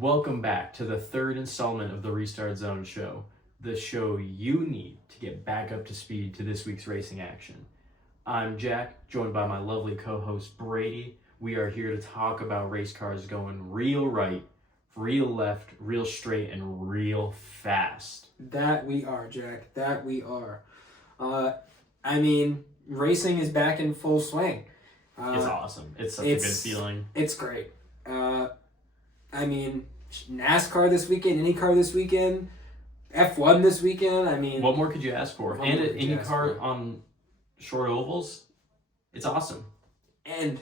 Welcome back to the third installment of the Restart Zone show, the show you need to get back up to speed to this week's racing action. I'm Jack, joined by my lovely co-host Brady. We are here to talk about race cars going real right, real left, real straight, and real fast. That we are, Jack. That we are. Racing is back in full swing. It's awesome. It's such a good feeling. It's great. NASCAR this weekend, IndyCar this weekend, F1 this weekend. What more could you ask for? And an IndyCar on short ovals, it's awesome. And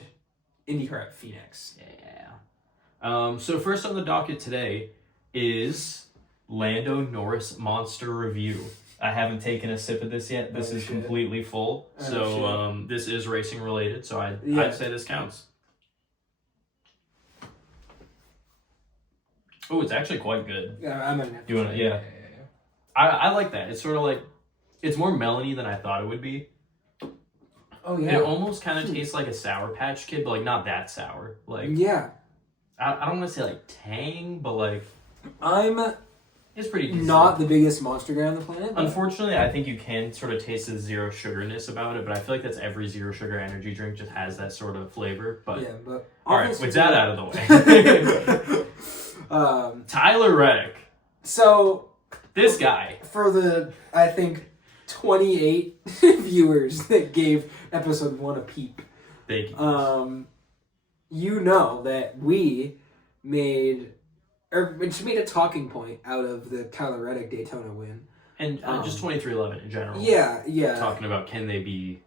IndyCar at Phoenix. Yeah. So first on the docket today is Lando Norris Monster Review. I haven't taken a sip of this yet. This is completely full. This is racing related, so I'd say this counts. Oh, it's actually quite good. Yeah, I'm gonna have to doing it. Yeah. I like that. It's sort of like, it's more melony than I thought it would be. Oh yeah. It almost kind of tastes like a Sour Patch Kid, but like not that sour. Like yeah. I don't want to say like tang, but like it's pretty decent. Not the biggest monster guy on the planet. Unfortunately, I think you can sort of taste the zero sugarness about it, but I feel like that's every zero sugar energy drink just has that sort of flavor. But yeah, but all right, with that out of the way. Tyler Reddick. So this guy, for the I think 28 viewers that gave episode 1 a peep. Thank you. You know that we made a talking point out of the Tyler Reddick Daytona win, and just 2311 in general. Yeah. Talking about, can they be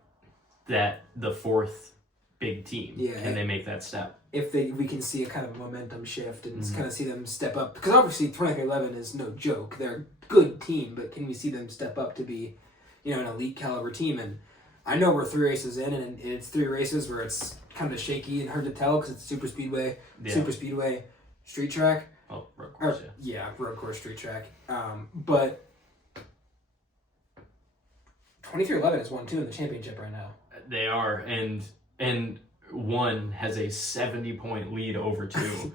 the fourth big team? Yeah. Can they make that step? If we can see a kind of momentum shift and kind of see them step up, because obviously 2311 is no joke. They're a good team, but can we see them step up to be, an elite caliber team? And I know we're 3 races in, and it's 3 races where it's kind of shaky and hard to tell because it's super speedway, street track. Oh, road course, road course, street track. But 2311 is 1-2 in the championship right now. They are, and one has a 70-point lead over 2.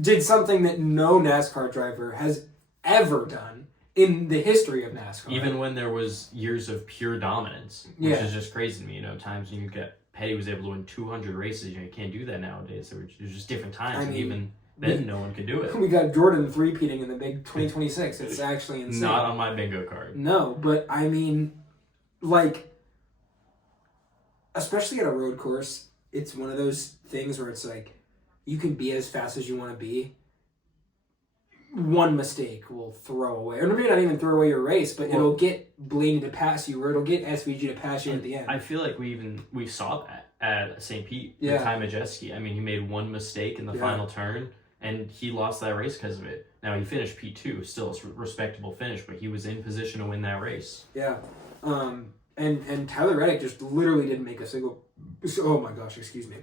Did something that no NASCAR driver has ever done in the history of NASCAR. Even when there was years of pure dominance, which is just crazy to me. Times when Petty was able to win 200 races. You can't do that nowadays. There's just different times, and even then no one could do it. We got Jordan three-peating in the big 2026. It's actually insane. Not on my bingo card. No, but especially at a road course, it's one of those things where it's like, you can be as fast as you want to be. One mistake will throw away, or maybe not even throw away your race, but it'll get Blaney to pass you, or it'll get SVG to pass you at the end. I feel like we saw that at St. Pete with Ty Majeski. He made one mistake in the final turn, and he lost that race because of it. Now, he finished P2, still a respectable finish, but he was in position to win that race. Yeah. And Tyler Reddick just literally didn't make a single... Oh my gosh, excuse me.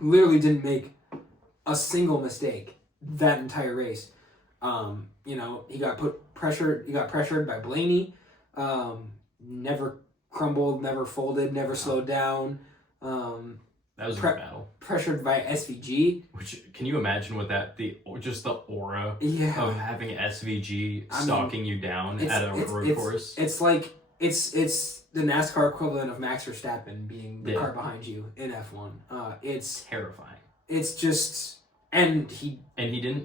Literally didn't make a single mistake that entire race. He got pressured by Blaney. Never crumbled, never folded, never slowed down. That was a good battle. Pressured by SVG. Which, can you imagine what the aura of having SVG stalking you down at a road course? It's like, it's the NASCAR equivalent of Max Verstappen being the car behind you in F1. It's terrifying. It's just, and he didn't,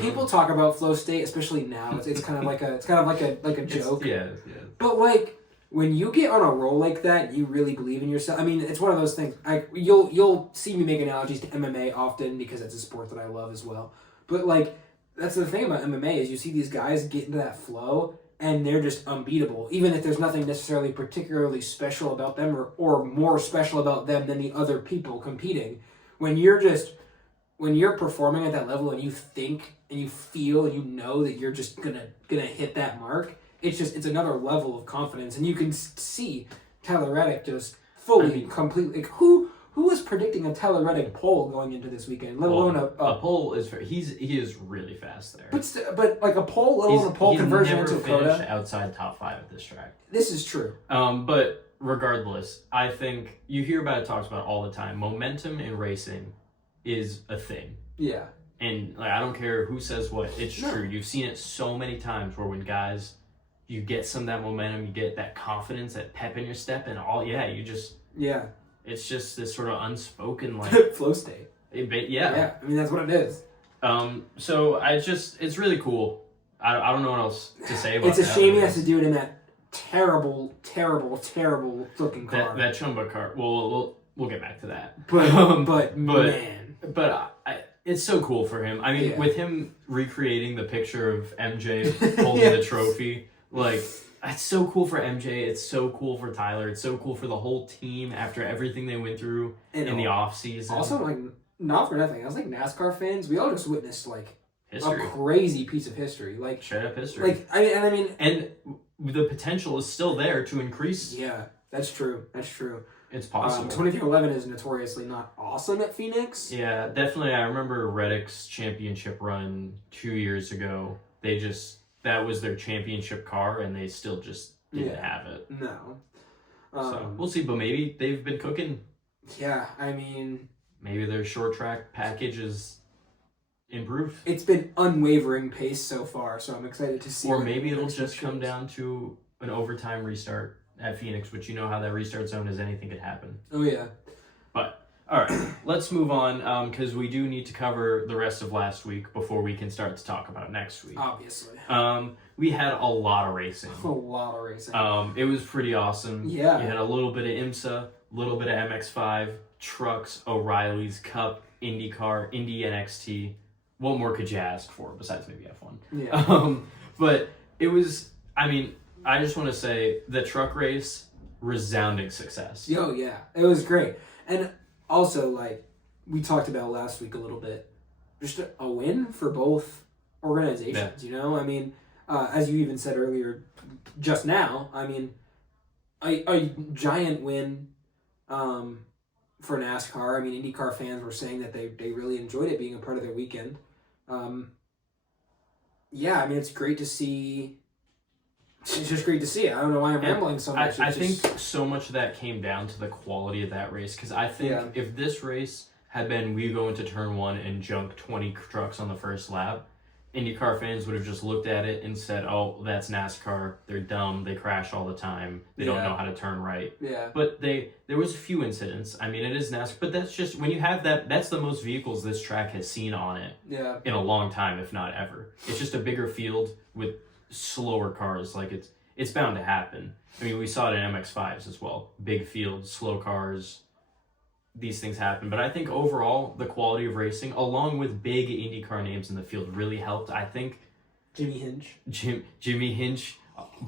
people talk about flow state, especially now. It's kind of like a joke. But when you get on a roll like that, you really believe in yourself. It's one of those things. You'll see me make analogies to MMA often because it's a sport that I love as well. But that's the thing about MMA is you see these guys get into that flow and they're just unbeatable, even if there's nothing necessarily particularly special about them or more special about them than the other people competing. When you're performing at that level and you think and you feel and you know that you're just gonna hit that mark, it's another level of confidence, and you can see Tyler Reddick just fully, completely. Who was predicting a Tyler Reddick pole going into this weekend? Let alone a pole is he is really fast there. But a pole, let alone a pole conversion into Dakota. He's never finished outside top 5 at this track. This is true. But regardless, I think you hear about it talked about all the time. Momentum in racing is a thing. Yeah. And like, I don't care who says what. It's true. You've seen it so many times where when guys, you get some of that momentum, you get that confidence, that pep in your step, and you just... Yeah. It's just this sort of unspoken, like... flow state. Yeah. I mean, that's what it is. So it's really cool. I don't know what else to say about that. It's a shame he has to do it in that terrible looking car. That Chumba car. We'll get back to that. But man. But it's so cool for him. I mean, with him recreating the picture of MJ holding the trophy, like, it's so cool for MJ. It's so cool for Tyler. It's so cool for the whole team after everything they went through in the off season. Also, like, not for nothing, I was like NASCAR fans. We all just witnessed like history. A crazy piece of history, like straight up history. Like I mean, and the potential is still there to increase. Yeah, that's true. It's possible. 2311 is notoriously not awesome at Phoenix. Yeah, definitely. I remember Reddick's championship run 2 years ago. That was their championship car, and they still just didn't have it. No. So we'll see, but maybe they've been cooking. Yeah, I mean, maybe their short track package is improved. It's been unwavering pace so far, so I'm excited to see. Or maybe it'll just come down to an overtime restart at Phoenix, which you know how that restart zone is, anything could happen. Oh, yeah. But, all right, let's move on, because we do need to cover the rest of last week before we can start to talk about next week. Obviously. We had a lot of racing. It was pretty awesome. Yeah. You had a little bit of IMSA, a little bit of MX5, trucks, O'Reilly's, Cup, IndyCar, Indy NXT. What more could you ask for besides maybe F1? Yeah. But it was, I mean, I just want to say the truck race, resounding success. Oh, yeah. It was great. And also, like, we talked about last week a little bit, just a win for both organizations, you know? I mean, as you even said earlier, just now, I mean, a giant win for NASCAR. I mean, IndyCar fans were saying that they really enjoyed it being a part of their weekend. Yeah, I mean, it's great to see. It's just great to see it. I don't know why I'm rambling so much. I think so much of that came down to the quality of that race, because I think if this race had been we go into turn one and junk 20 trucks on the first lap, IndyCar fans would have just looked at it and said, oh, that's NASCAR. They're dumb. They crash all the time. They don't know how to turn right. Yeah. But there was a few incidents. I mean, it is NASCAR. But that's just, when you have that, that's the most vehicles this track has seen on it in a long time, if not ever. It's just a bigger field with slower cars. Like, it's bound to happen. I mean, we saw it in MX-5s as well. Big field, slow cars. These things happen, but I think overall the quality of racing, along with big IndyCar names in the field, really helped. I think Jimmy Hinch, Jimmy Hinch,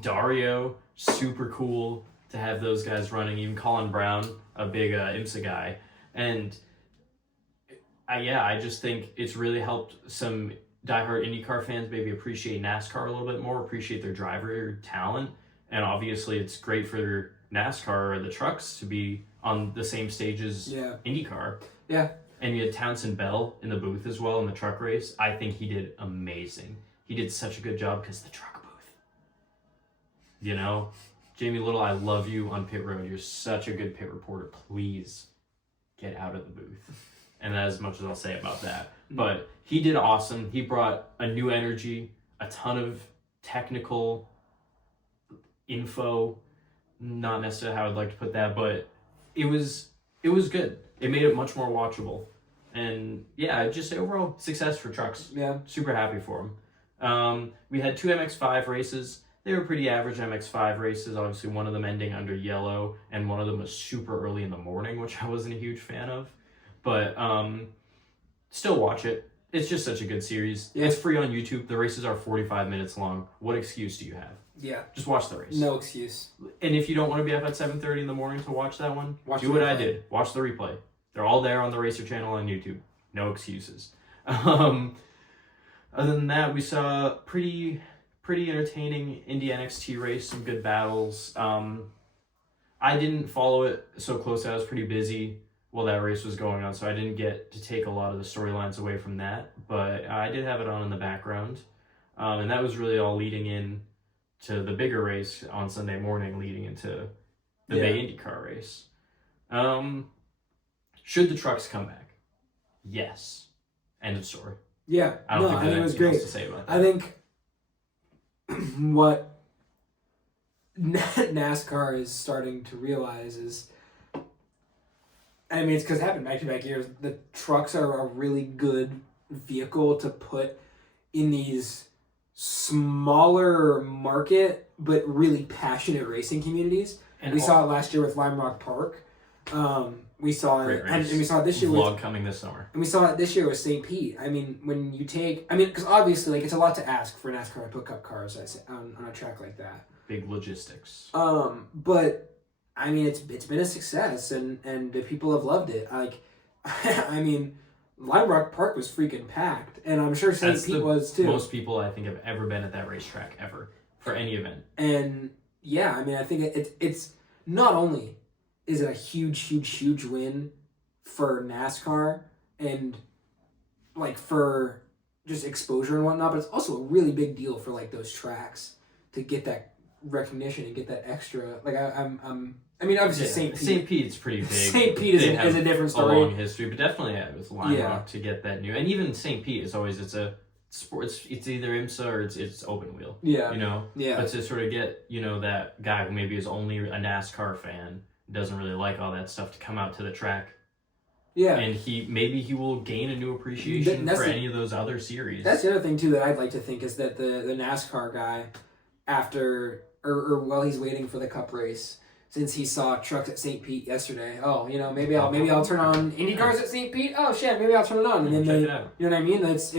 Dario, super cool to have those guys running. Even Colin Brown, a big IMSA guy, and I just think it's really helped some diehard IndyCar fans maybe appreciate NASCAR a little bit more, appreciate their driver talent, and obviously it's great for NASCAR or the trucks to be on the same stage as IndyCar. Yeah. And you had Townsend Bell in the booth as well in the truck race. I think he did amazing. He did such a good job because the truck booth. You know? Jamie Little, I love you on pit road. You're such a good pit reporter. Please get out of the booth. And that's as much as I'll say about that. But he did awesome. He brought a new energy, a ton of technical info. Not necessarily how I'd like to put that, but it was good. It made it much more watchable. And yeah, I'd just say overall success for trucks. Yeah. Super happy for them. We had 2 MX-5 races. They were pretty average MX-5 races. Obviously, one of them ending under yellow, and one of them was super early in the morning, which I wasn't a huge fan of. But still watch it. It's just such a good series. Yeah. It's free on YouTube. The races are 45 minutes long. What excuse do you have? Yeah. Just watch the race. No excuse. And if you don't want to be up at 7:30 in the morning to watch that one, do what I did. Watch the replay. They're all there on the Racer channel on YouTube. No excuses. Other than that, we saw pretty entertaining Indy NXT race, some good battles. I didn't follow it so close. I was pretty busy while that race was going on, so I didn't get to take a lot of the storylines away from that. But I did have it on in the background. And that was really all leading in to the bigger race on Sunday morning, leading into the Bay IndyCar race. Should the trucks come back? Yes. End of story. Yeah. I don't think it was great. To say about that. I think what NASCAR is starting to realize is, I mean, it's because it happened back-to-back years. The trucks are a really good vehicle to put in these smaller market but really passionate racing communities. And we saw it last year with Lime Rock Park. We saw it, and we saw it this year. Vlog coming this summer. And we saw it this year with St. Pete. I mean, when you take, because obviously, like, it's a lot to ask for NASCAR to put cup cars on a track like that. Big logistics. But I mean, it's been a success, and the people have loved it. Like, I mean, Lime Rock Park was freaking packed, and I'm sure St. Pete was too. Most people I think have ever been at that racetrack ever for any event. And yeah, I mean, I think it's not only is it a huge win for NASCAR and like for just exposure and whatnot, but it's also a really big deal for like those tracks to get that recognition and get that extra. Like I mean, obviously St. Pete's pretty big. St. Pete is a different story. A long history, but definitely with Lime Rock to get that new, and even St. Pete is always it's a sport. It's either IMSA or it's open wheel. Yeah, you know. Yeah, but to sort of get that guy who maybe is only a NASCAR fan, doesn't really like all that stuff, to come out to the track. Yeah, and he will gain a new appreciation for any of those other series. That's the other thing too that I'd like to think is that the NASCAR guy, after or while he's waiting for the Cup race, since he saw trucks at St. Pete yesterday, maybe I'll turn on Indy cars at St. Pete. Oh shit, maybe I'll turn it on, and then you know what I mean? It's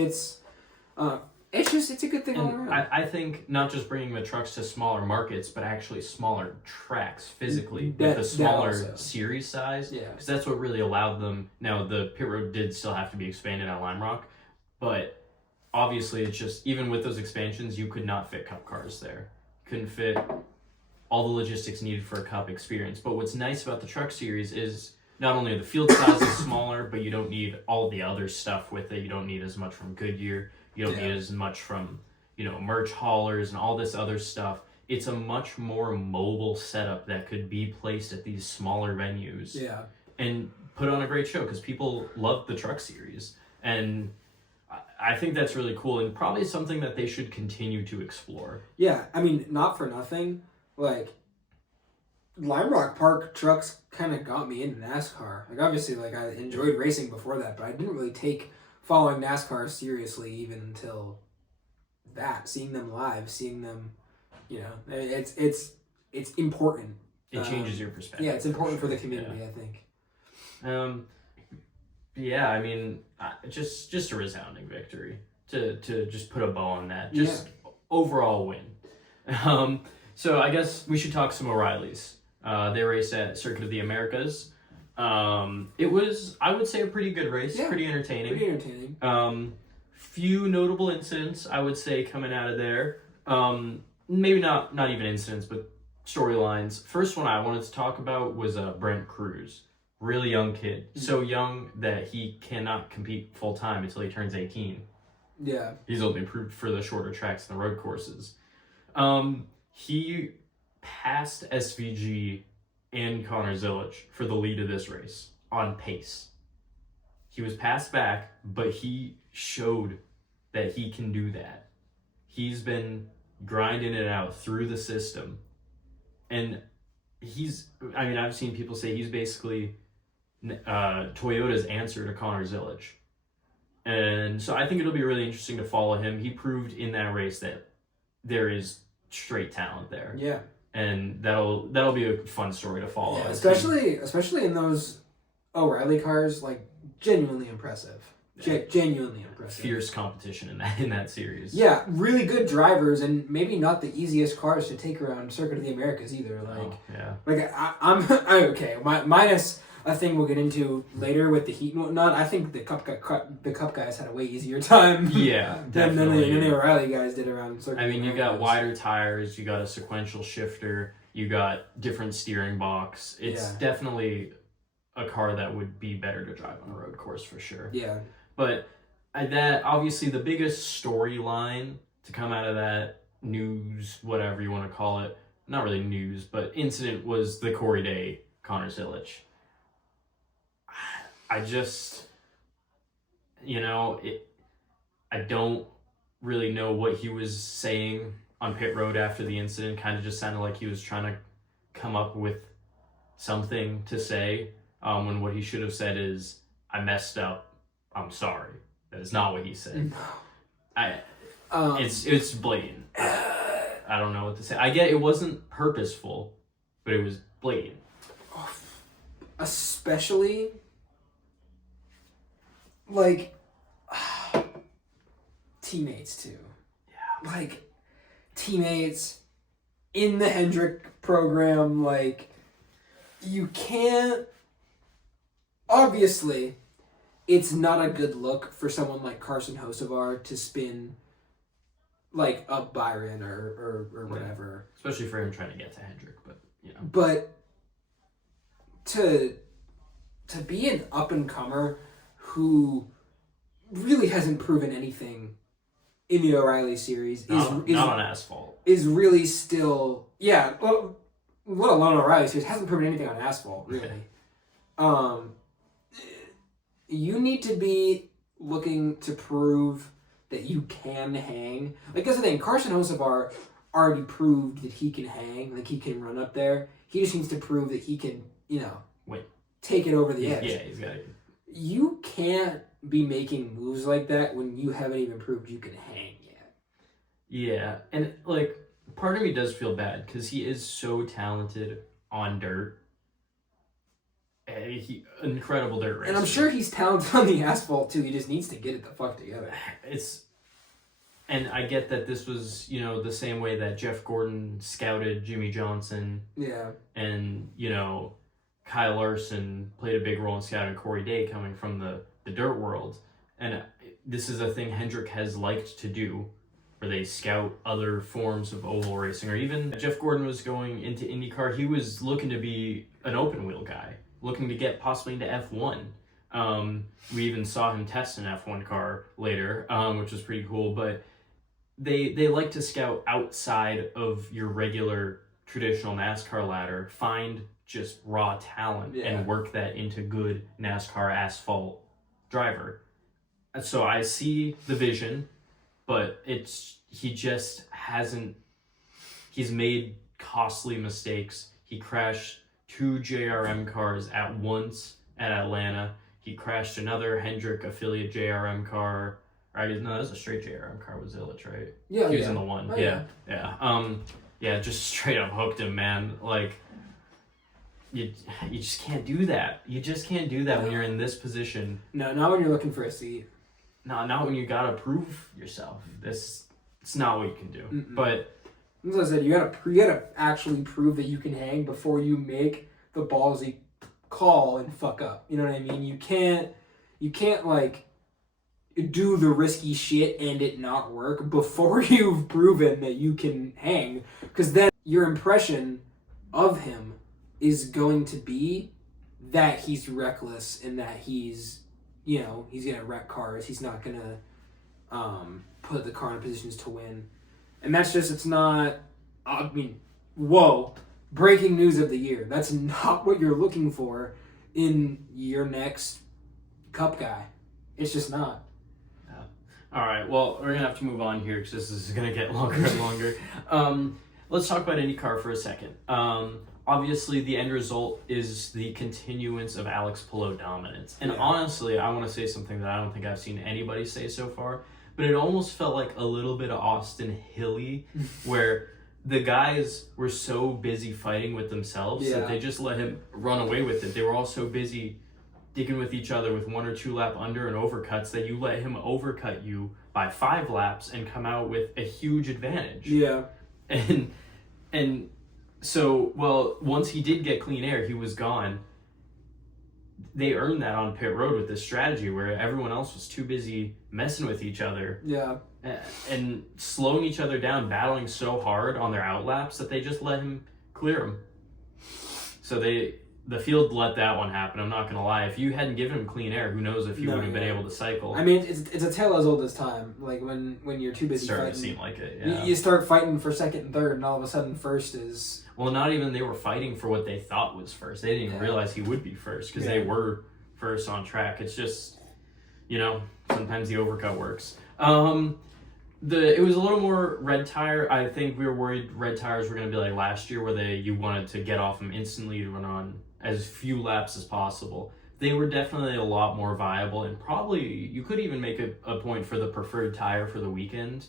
a good thing all around. I think not just bringing the trucks to smaller markets, but actually smaller tracks physically with a smaller series size. Yeah, because that's what really allowed them. Now the pit road did still have to be expanded at Lime Rock, but obviously it's just, even with those expansions, you could not fit Cup cars there. Couldn't fit all the logistics needed for a Cup experience. But what's nice about the truck series is not only are the field sizes smaller, but you don't need all the other stuff with it. You don't need as much from Goodyear. You don't need as much from, merch haulers and all this other stuff. It's a much more mobile setup that could be placed at these smaller venues. Yeah. And put on a great show, because people love the truck series. And I think that's really cool, and probably something that they should continue to explore. Yeah, I mean, not for nothing, like, Lime Rock Park trucks kind of got me into NASCAR. Like, obviously, like, I enjoyed racing before that, but I didn't really take following NASCAR seriously even until that. Seeing them live, seeing them, it's important. It changes your perspective. Yeah, it's important for the community, I think. Yeah, I mean, just a resounding victory to just put a bow on that. Just overall win. So I guess we should talk some O'Reillys. They raced at Circuit of the Americas. It was, I would say, a pretty good race. Yeah, pretty entertaining. Few notable incidents, I would say, coming out of there. Maybe not even incidents, but storylines. First one I wanted to talk about was Brent Cruz. Really young kid. So young that he cannot compete full time until he turns 18. Yeah. He's only approved for the shorter tracks and the road courses. He passed SVG and Connor Zilic for the lead of this race on pace. He was passed back, but he showed that he can do that. He's been grinding it out through the system. And I've seen people say he's basically Toyota's answer to Connor Zilic. And so I think it'll be really interesting to follow him. He proved in that race that there is straight talent there. Yeah. And that'll be a fun story to follow. Yeah, especially in those O'Reilly cars, like, genuinely impressive. Genuinely impressive. Fierce competition in that series. Yeah, really good drivers, and maybe not the easiest cars to take around Circuit of the Americas either. Minus a thing we'll get into later with the heat and whatnot. I think the Cup guys had a way easier time. Yeah, than the O'Reilly guys did around Circuit. I mean, you got wider tires, you got a sequential shifter, you got different steering box. It's definitely a car that would be better to drive on a road course for sure. Yeah. But that, obviously, the biggest storyline to come out of that news, whatever you want to call it, not really news, but incident, was the Corey Day, Connor Zilic. I don't really know what he was saying on pit road after the incident. Kind of just sounded like he was trying to come up with something to say, when what he should have said is, "I messed up. I'm sorry." That is not what he said. It's blatant. I don't know what to say. I get it wasn't purposeful, but it was blatant. Especially, like, teammates too. Yeah. Like, teammates in the Hendrick program, like, you can't... Obviously, it's not a good look for someone like Carson Hocevar to spin, like, a Byron or whatever. Especially for him trying to get to Hendrick, but, But to be an up-and-comer who really hasn't proven anything in the O'Reilly series not on asphalt. Is really still... Yeah, well, let alone O'Reilly series, hasn't proven anything on asphalt, really. You need to be looking to prove that you can hang. Like, that's the thing. Carson Hocevar already proved that he can hang, like he can run up there. He just needs to prove that he can, take it over the edge. Yeah, he's got it. You can't be making moves like that when you haven't even proved you can hang yet. Yeah, and, like, part of me does feel bad because he is so talented on dirt. Incredible dirt racer. And I'm sure he's talented on the asphalt too. He just needs to get it the fuck together. And I get that this was, the same way that Jeff Gordon scouted Jimmy Johnson. Yeah. And, Kyle Larson played a big role in scouting Corey Day coming from the dirt world. And this is a thing Hendrick has liked to do, where they scout other forms of oval racing. Or even Jeff Gordon was going into IndyCar, he was looking to be an open wheel guy, looking to get possibly into F1. We even saw him test an F1 car later, which was pretty cool. But they like to scout outside of your regular traditional NASCAR ladder, find just raw talent and work that into good NASCAR asphalt driver. And so I see the vision, but he just hasn't. He's made costly mistakes. He crashed 2 JRM cars at once at Atlanta. He crashed another Hendrick affiliate JRM car. No, that was a straight JRM car with Illich, right? Yeah, he was in the one. Oh, yeah. Just straight up hooked him, man. Like, you just can't do that. You just can't do that when you're in this position. No, not when you're looking for a seat. No, not when you gotta prove yourself. It's not what you can do. Mm-mm. But as I said, you gotta actually prove that you can hang before you make the ballsy call and fuck up. You know what I mean? You can't like do the risky shit and it not work before you've proven that you can hang, because then your impression of him is going to be that he's reckless and that he's gonna wreck cars. He's not gonna put the car in positions to win. And that's just, it's not, whoa, breaking news of the year. That's not what you're looking for in your next Cup guy. It's just not. Yeah. All right, well, we're going to have to move on here because this is going to get longer and longer. Let's talk about IndyCar for a second. Obviously, the end result is the continuance of Alex Palou dominance. And honestly, I want to say something that I don't think I've seen anybody say so far, but it almost felt like a little bit of Austin Hilly, where the guys were so busy fighting with themselves that they just let him run away with it. They were all so busy digging with each other with 1 or 2 lap under and overcuts that you let him overcut you by 5 laps and come out with a huge advantage. Yeah. And so, well, once he did get clean air, he was gone. They earned that on pit road with this strategy where everyone else was too busy messing with each other. Yeah. And slowing each other down, battling so hard on their outlaps that they just let him clear them. So the field let that one happen. I'm not going to lie. If you hadn't given him clean air, who knows if he would have been able to cycle. I mean, it's a tale as old as time. Like, when you're too busy fighting. It started to seem like it, yeah. You start fighting for second and third, and all of a sudden first is... Well, not even they were fighting for what they thought was first. They didn't even realize he would be first because they were first on track. It's just, sometimes the overcut works. It was a little more red tire. I think we were worried red tires were going to be like last year, where you wanted to get off them instantly to run on as few laps as possible. They were definitely a lot more viable, and probably you could even make a point for the preferred tire for the weekend,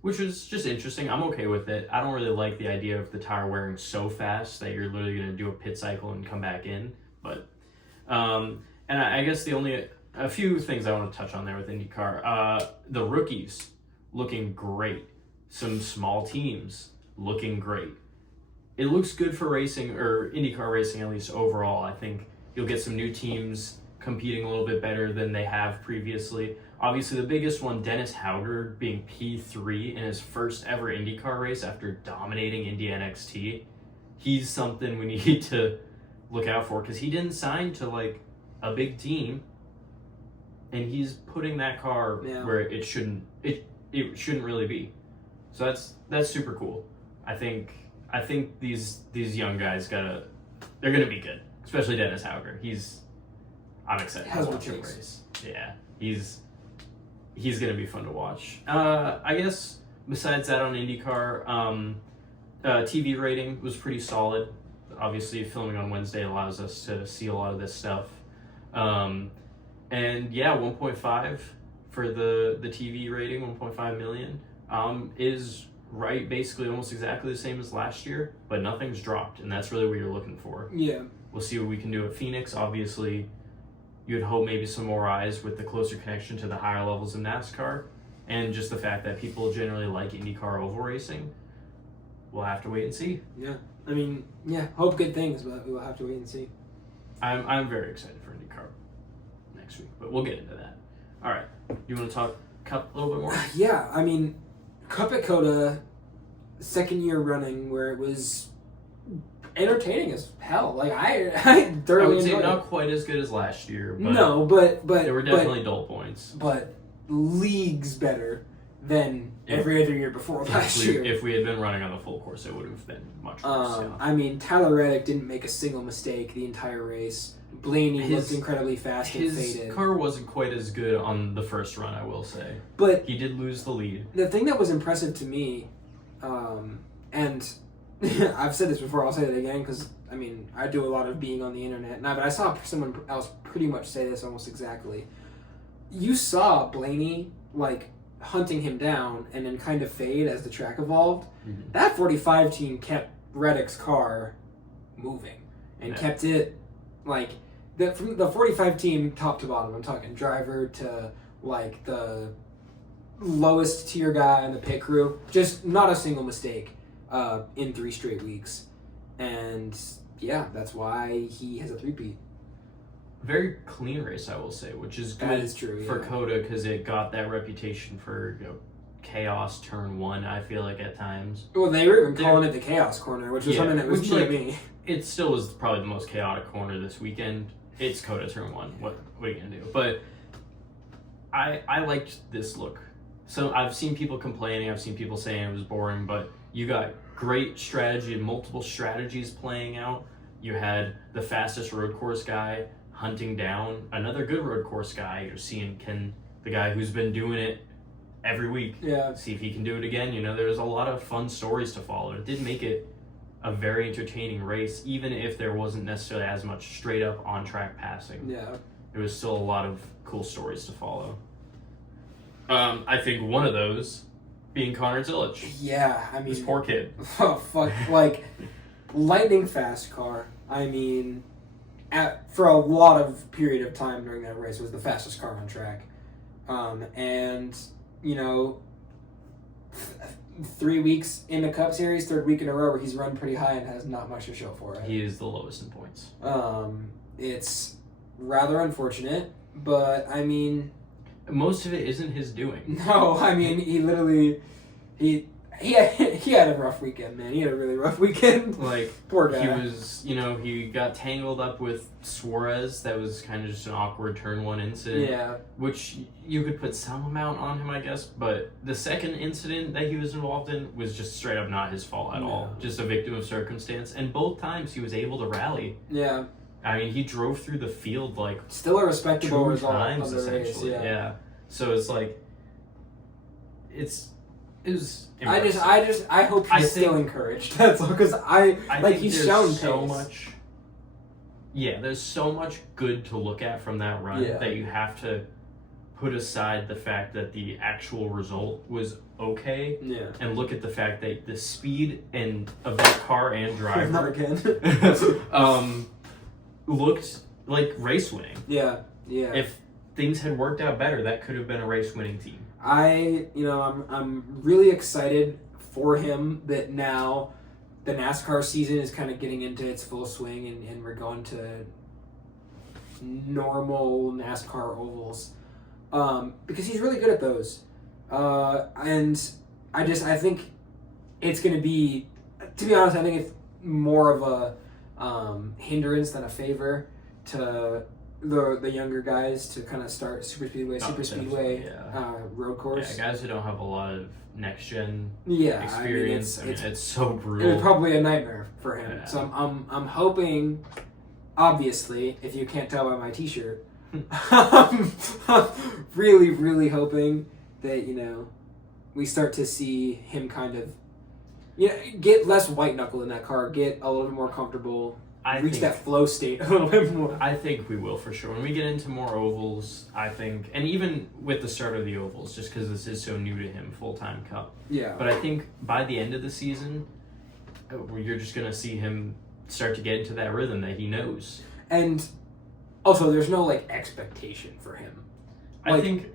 which was just interesting. I'm okay with it. I don't really like the idea of the tire wearing so fast that you're literally going to do a pit cycle and come back in. But, and I guess a few things I want to touch on there with IndyCar. The rookies looking great. Some small teams looking great. It looks good for racing, or IndyCar racing at least overall. I think you'll get some new teams competing a little bit better than they have previously. Obviously, the biggest one, Dennis Hauger being P3 in his first ever IndyCar race after dominating Indy NXT. He's something we need to look out for, because he didn't sign to like a big team, and he's putting that car where it shouldn't really be. So that's super cool. I think these young guys they're gonna be good, especially Dennis Hauger. I'm excited to watch him race. Yeah, he's gonna be fun to watch. I guess besides that on IndyCar, TV rating was pretty solid. Obviously, filming on Wednesday allows us to see a lot of this stuff. And yeah, 1.5 for the TV rating, 1.5 million, is right, basically almost exactly the same as last year, but nothing's dropped, and that's really what you're looking for. Yeah. We'll see what we can do at Phoenix. Obviously, you'd hope maybe some more eyes with the closer connection to the higher levels of NASCAR, and just the fact that people generally like IndyCar oval racing. We'll have to wait and see. Yeah. I mean, hope good things, but we will have to wait and see. I'm very excited for IndyCar next week, but we'll get into that. All right. You want to talk Cup a little bit more? Yeah. I mean, Cup at COTA, second year running, where it was entertaining as hell. Like I thoroughly would say enjoyed not it. quite as good as last year. But no, but there were definitely dull points. But leagues better than every other year before last year. If we had been running on the full course, it would have been much worse. I mean, Tyler Reddick didn't make a single mistake the entire race. Blaney looked incredibly fast and faded. His car wasn't quite as good on the first run, I will say. But he did lose the lead. The thing that was impressive to me, and I've said this before, I'll say it again, because, I mean, I do a lot of being on the internet now, but I saw someone else pretty much say this almost exactly. You saw Blaney, like, hunting him down and then kind of fade as the track evolved. Mm-hmm. That 45 team kept Reddick's car moving and kept it, like, from the 45 team top to bottom, I'm talking driver to, like, the lowest tier guy in the pit crew, just not a single mistake in 3 straight weeks. And yeah, that's why he has a 3-peat. Very clean race, I will say, which is good. That is true, for COTA, because it got that reputation for chaos turn 1, I feel like, at times. Well, they were even calling it the chaos corner, which was something that was new to me. It still was probably the most chaotic corner this weekend. It's COTA turn 1. What are you going to do? But I liked this look. So I've seen people complaining, I've seen people saying it was boring, but you got great strategy and multiple strategies playing out. You had the fastest road course guy hunting down another good road course guy. You're seeing the guy who's been doing it every week, see if he can do it again. There's a lot of fun stories to follow. It did make it a very entertaining race, even if there wasn't necessarily as much straight up on track passing. Yeah, there was still a lot of cool stories to follow. I think one of those being Connor Zilic. Yeah, I mean, this poor kid. Oh fuck! Like, lightning fast car. I mean, for a lot of period of time during that race, was the fastest car on track. And 3 weeks in the Cup Series, 3rd week in a row where he's run pretty high and has not much to show for it. He is the lowest in points. It's rather unfortunate, but I mean, most of it isn't his doing. No, I mean, he literally he had a rough weekend, man. He had a really rough weekend. Like, poor guy. He was, he got tangled up with Suarez. That was kind of just an awkward turn 1 incident. Yeah. Which you could put some amount on him, I guess. But the second incident that he was involved in was just straight up not his fault at all. Just a victim of circumstance. And both times he was able to rally. Yeah. I mean, he drove through the field like still a respectable 2 result times on the race, essentially. Yeah. So it's like, it was. I hope he's still encouraged. That's all, because I like he's shown so much. Yeah, there's so much good to look at from that run that you have to put aside the fact that the actual result was okay, and look at the fact that the speed of that car and driver not again looked like race winning. Yeah. If things had worked out better, that could have been a race winning team. I'm really excited for him that now the NASCAR season is kind of getting into its full swing, and we're going to normal NASCAR ovals, because he's really good at those, and I think it's going to be, to be honest, I think it's more of a hindrance than a favor to the younger guys to kind of start super speedway road course. Yeah, guys who don't have a lot of next gen experience. I mean, it's so brutal. It's probably a nightmare for him. Yeah. So I'm hoping, obviously, if you can't tell by my T-shirt, I'm really, really hoping that we start to see him kind of get less white knuckle in that car, get a little bit more comfortable. Reach that flow state a little bit more. I think we will for sure. When we get into more ovals, I think, and even with the start of the ovals, just because this is so new to him, full-time Cup. Yeah. But I think by the end of the season, you're just going to see him start to get into that rhythm that he knows. And also, there's no, expectation for him. I think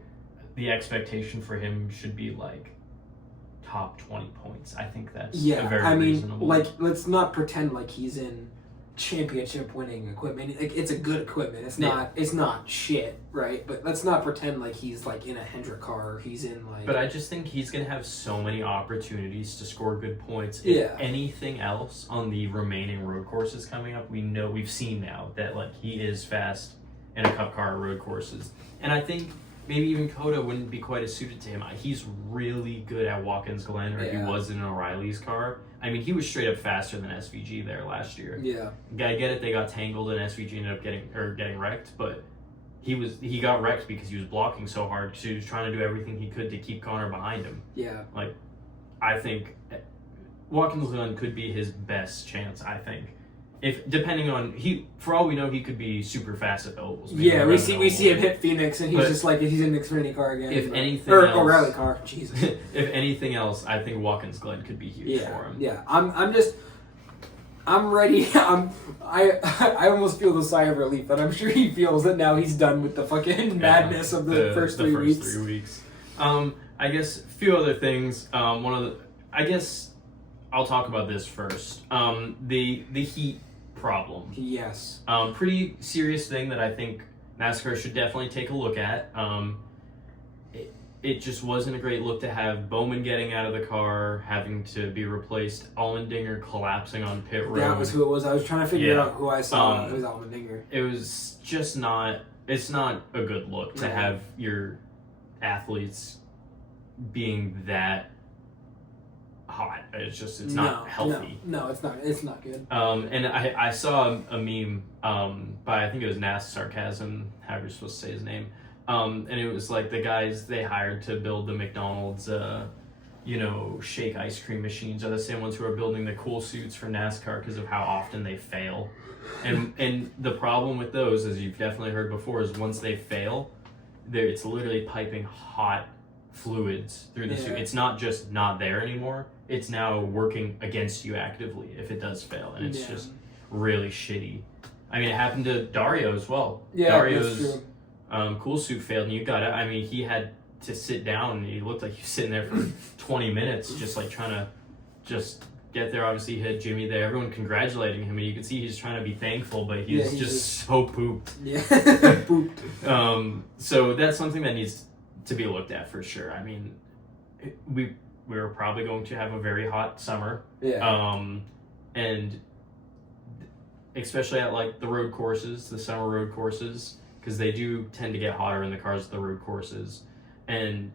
the expectation for him should be, top 20 points. I think that's very reasonable. Let's not pretend like he's in championship winning equipment. It's a good equipment. It's not shit, right? But let's not pretend like he's in a Hendrick car, or he's in But I just think he's gonna have so many opportunities to score good points. Yeah. If anything else on the remaining road courses coming up, we've seen now that he is fast in a Cup car road courses. And I think maybe even Coda wouldn't be quite as suited to him. He's really good at Watkins Glen, or he was in O'Reilly's car. I mean, he was straight up faster than SVG there last year. Yeah. I get it, they got tangled and SVG ended up getting wrecked, but he got wrecked because he was blocking so hard because he was trying to do everything he could to keep Connor behind him. Yeah. I think Watkins Glen could be his best chance, I think. If depending on for all we know, he could be super fast at the ovals. Yeah, we see him hit Phoenix, and he's just he's in an Xfinity car again. If anything else, or Rally car, Jesus. If anything else, I think Watkins Glen could be huge for him. Yeah, I'm ready. I almost feel the sigh of relief that I'm sure he feels that now he's done with the fucking madness of the first 3 weeks. 3 weeks. I guess a few other things. I guess I'll talk about this first. The heat problem. Yes. Pretty serious thing that I think NASCAR should definitely take a look at. It just wasn't a great look to have Bowman getting out of the car, having to be replaced, Allmendinger collapsing on pit road. That was who it was. I was trying to figure out who I saw. It was Allmendinger. It was just not. It's not a good look to have your athletes being that hot. It's not healthy. No, it's not. It's not good. And I saw a meme by, I think it was Nas Sarcasm, however you're supposed to say his name. And it was the guys they hired to build the McDonald's shake ice cream machines are the same ones who are building the cool suits for NASCAR because of how often they fail. And the problem with those, as you've definitely heard before, is once they fail, it's literally piping hot fluids through the suit. It's not just not there anymore. It's now working against you actively if it does fail, and it's just really shitty. I mean, it happened to Dario as well. Yeah, Dario's cool suit failed, and you got it. I mean, he had to sit down, and he looked like he was sitting there for 20 minutes, just trying to just get there. Obviously, he had Jimmy there, everyone congratulating him, and you can see he's trying to be thankful, but he's just so pooped. Yeah, pooped. So that's something that needs to be looked at for sure. I mean, we're probably going to have a very hot summer. Yeah. And especially at the road courses, the summer road courses, because they do tend to get hotter in the cars at the road courses, and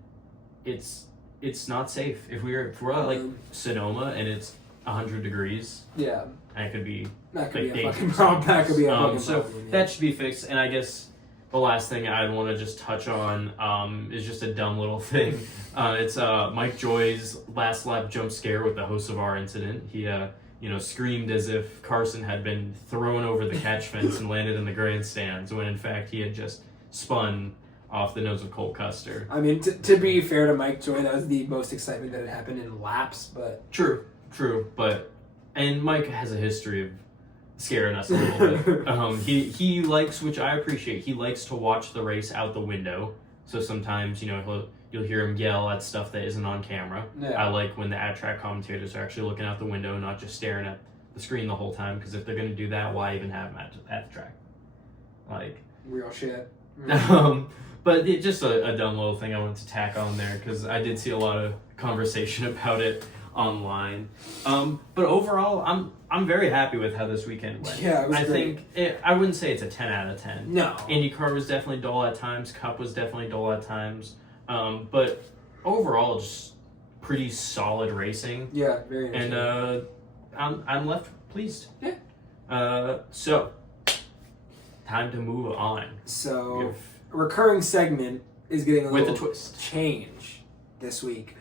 it's not safe. If we're at Sonoma and it's 100 degrees, and it could be that could be a fucking problem. That could be a fucking problem. Yeah. That should be fixed. And I guess the last thing I want to just touch on is just a dumb little thing. It's Mike Joy's last lap jump scare with the host of our incident. He screamed as if Carson had been thrown over the catch fence and landed in the grandstands, when in fact he had just spun off the nose of Cole Custer. I mean, to be fair to Mike Joy, that was the most excitement that had happened in laps, but... True, but... And Mike has a history of scaring us a little bit. He likes, which I appreciate, he likes to watch the race out the window. So sometimes, you'll hear him yell at stuff that isn't on camera. Yeah. I like when the at-track commentators are actually looking out the window, not just staring at the screen the whole time, because if they're going to do that, why even have them at the track? Like... Real shit. But just a dumb little thing I wanted to tack on there, because I did see a lot of conversation about it online. But overall, I'm very happy with how this weekend went. Yeah, it was great. I wouldn't say it's a 10 out of 10. No. IndyCar was definitely dull at times. Cup was definitely dull at times. But overall, just pretty solid racing. Yeah, very. And I'm left pleased. Yeah. So time to move on. So recurring segment is getting a little twist change this week.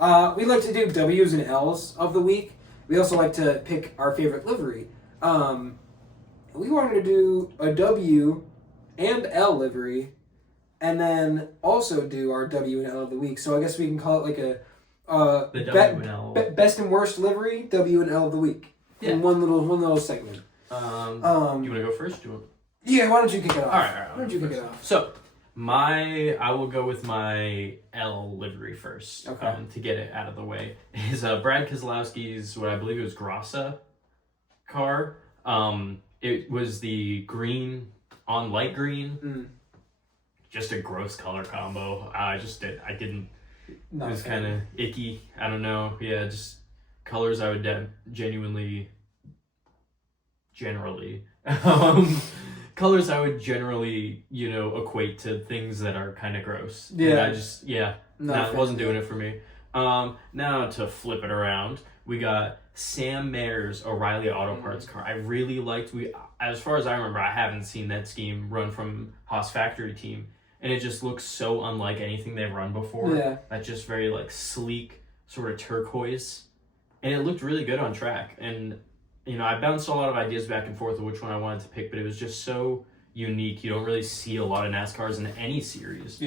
We like to do W's and L's of the week. We also like to pick our favorite livery. We wanted to do a W and L livery, and then also do our W and L of the week. So I guess we can call it like the W and L. Best and worst livery, W and L of the week. Yeah. In one little segment. Do you want to go first? Yeah, why don't you kick it off? All right. Why don't you kick it off? So, I will go with my L livery first. Okay. To get it out of the way, is Brad Keselowski's, what I believe it was Grassa car. It was the green on light green. Just a gross color combo. I didn't. It was kind of icky. I don't know. Yeah, just colors I would generally. Colors I would generally, equate to things that are kind of gross. Yeah. And it wasn't doing it for me. Now to flip it around, we got Sam Mayer's O'Reilly Auto Parts car. I really liked, as far as I remember, I haven't seen that scheme run from Haas factory team, and it just looks so unlike anything they've run before. Yeah. That's just very sleek, sort of turquoise, and it looked really good on track. And I bounced a lot of ideas back and forth of which one I wanted to pick, but it was just so unique. You don't really see a lot of NASCARs in any series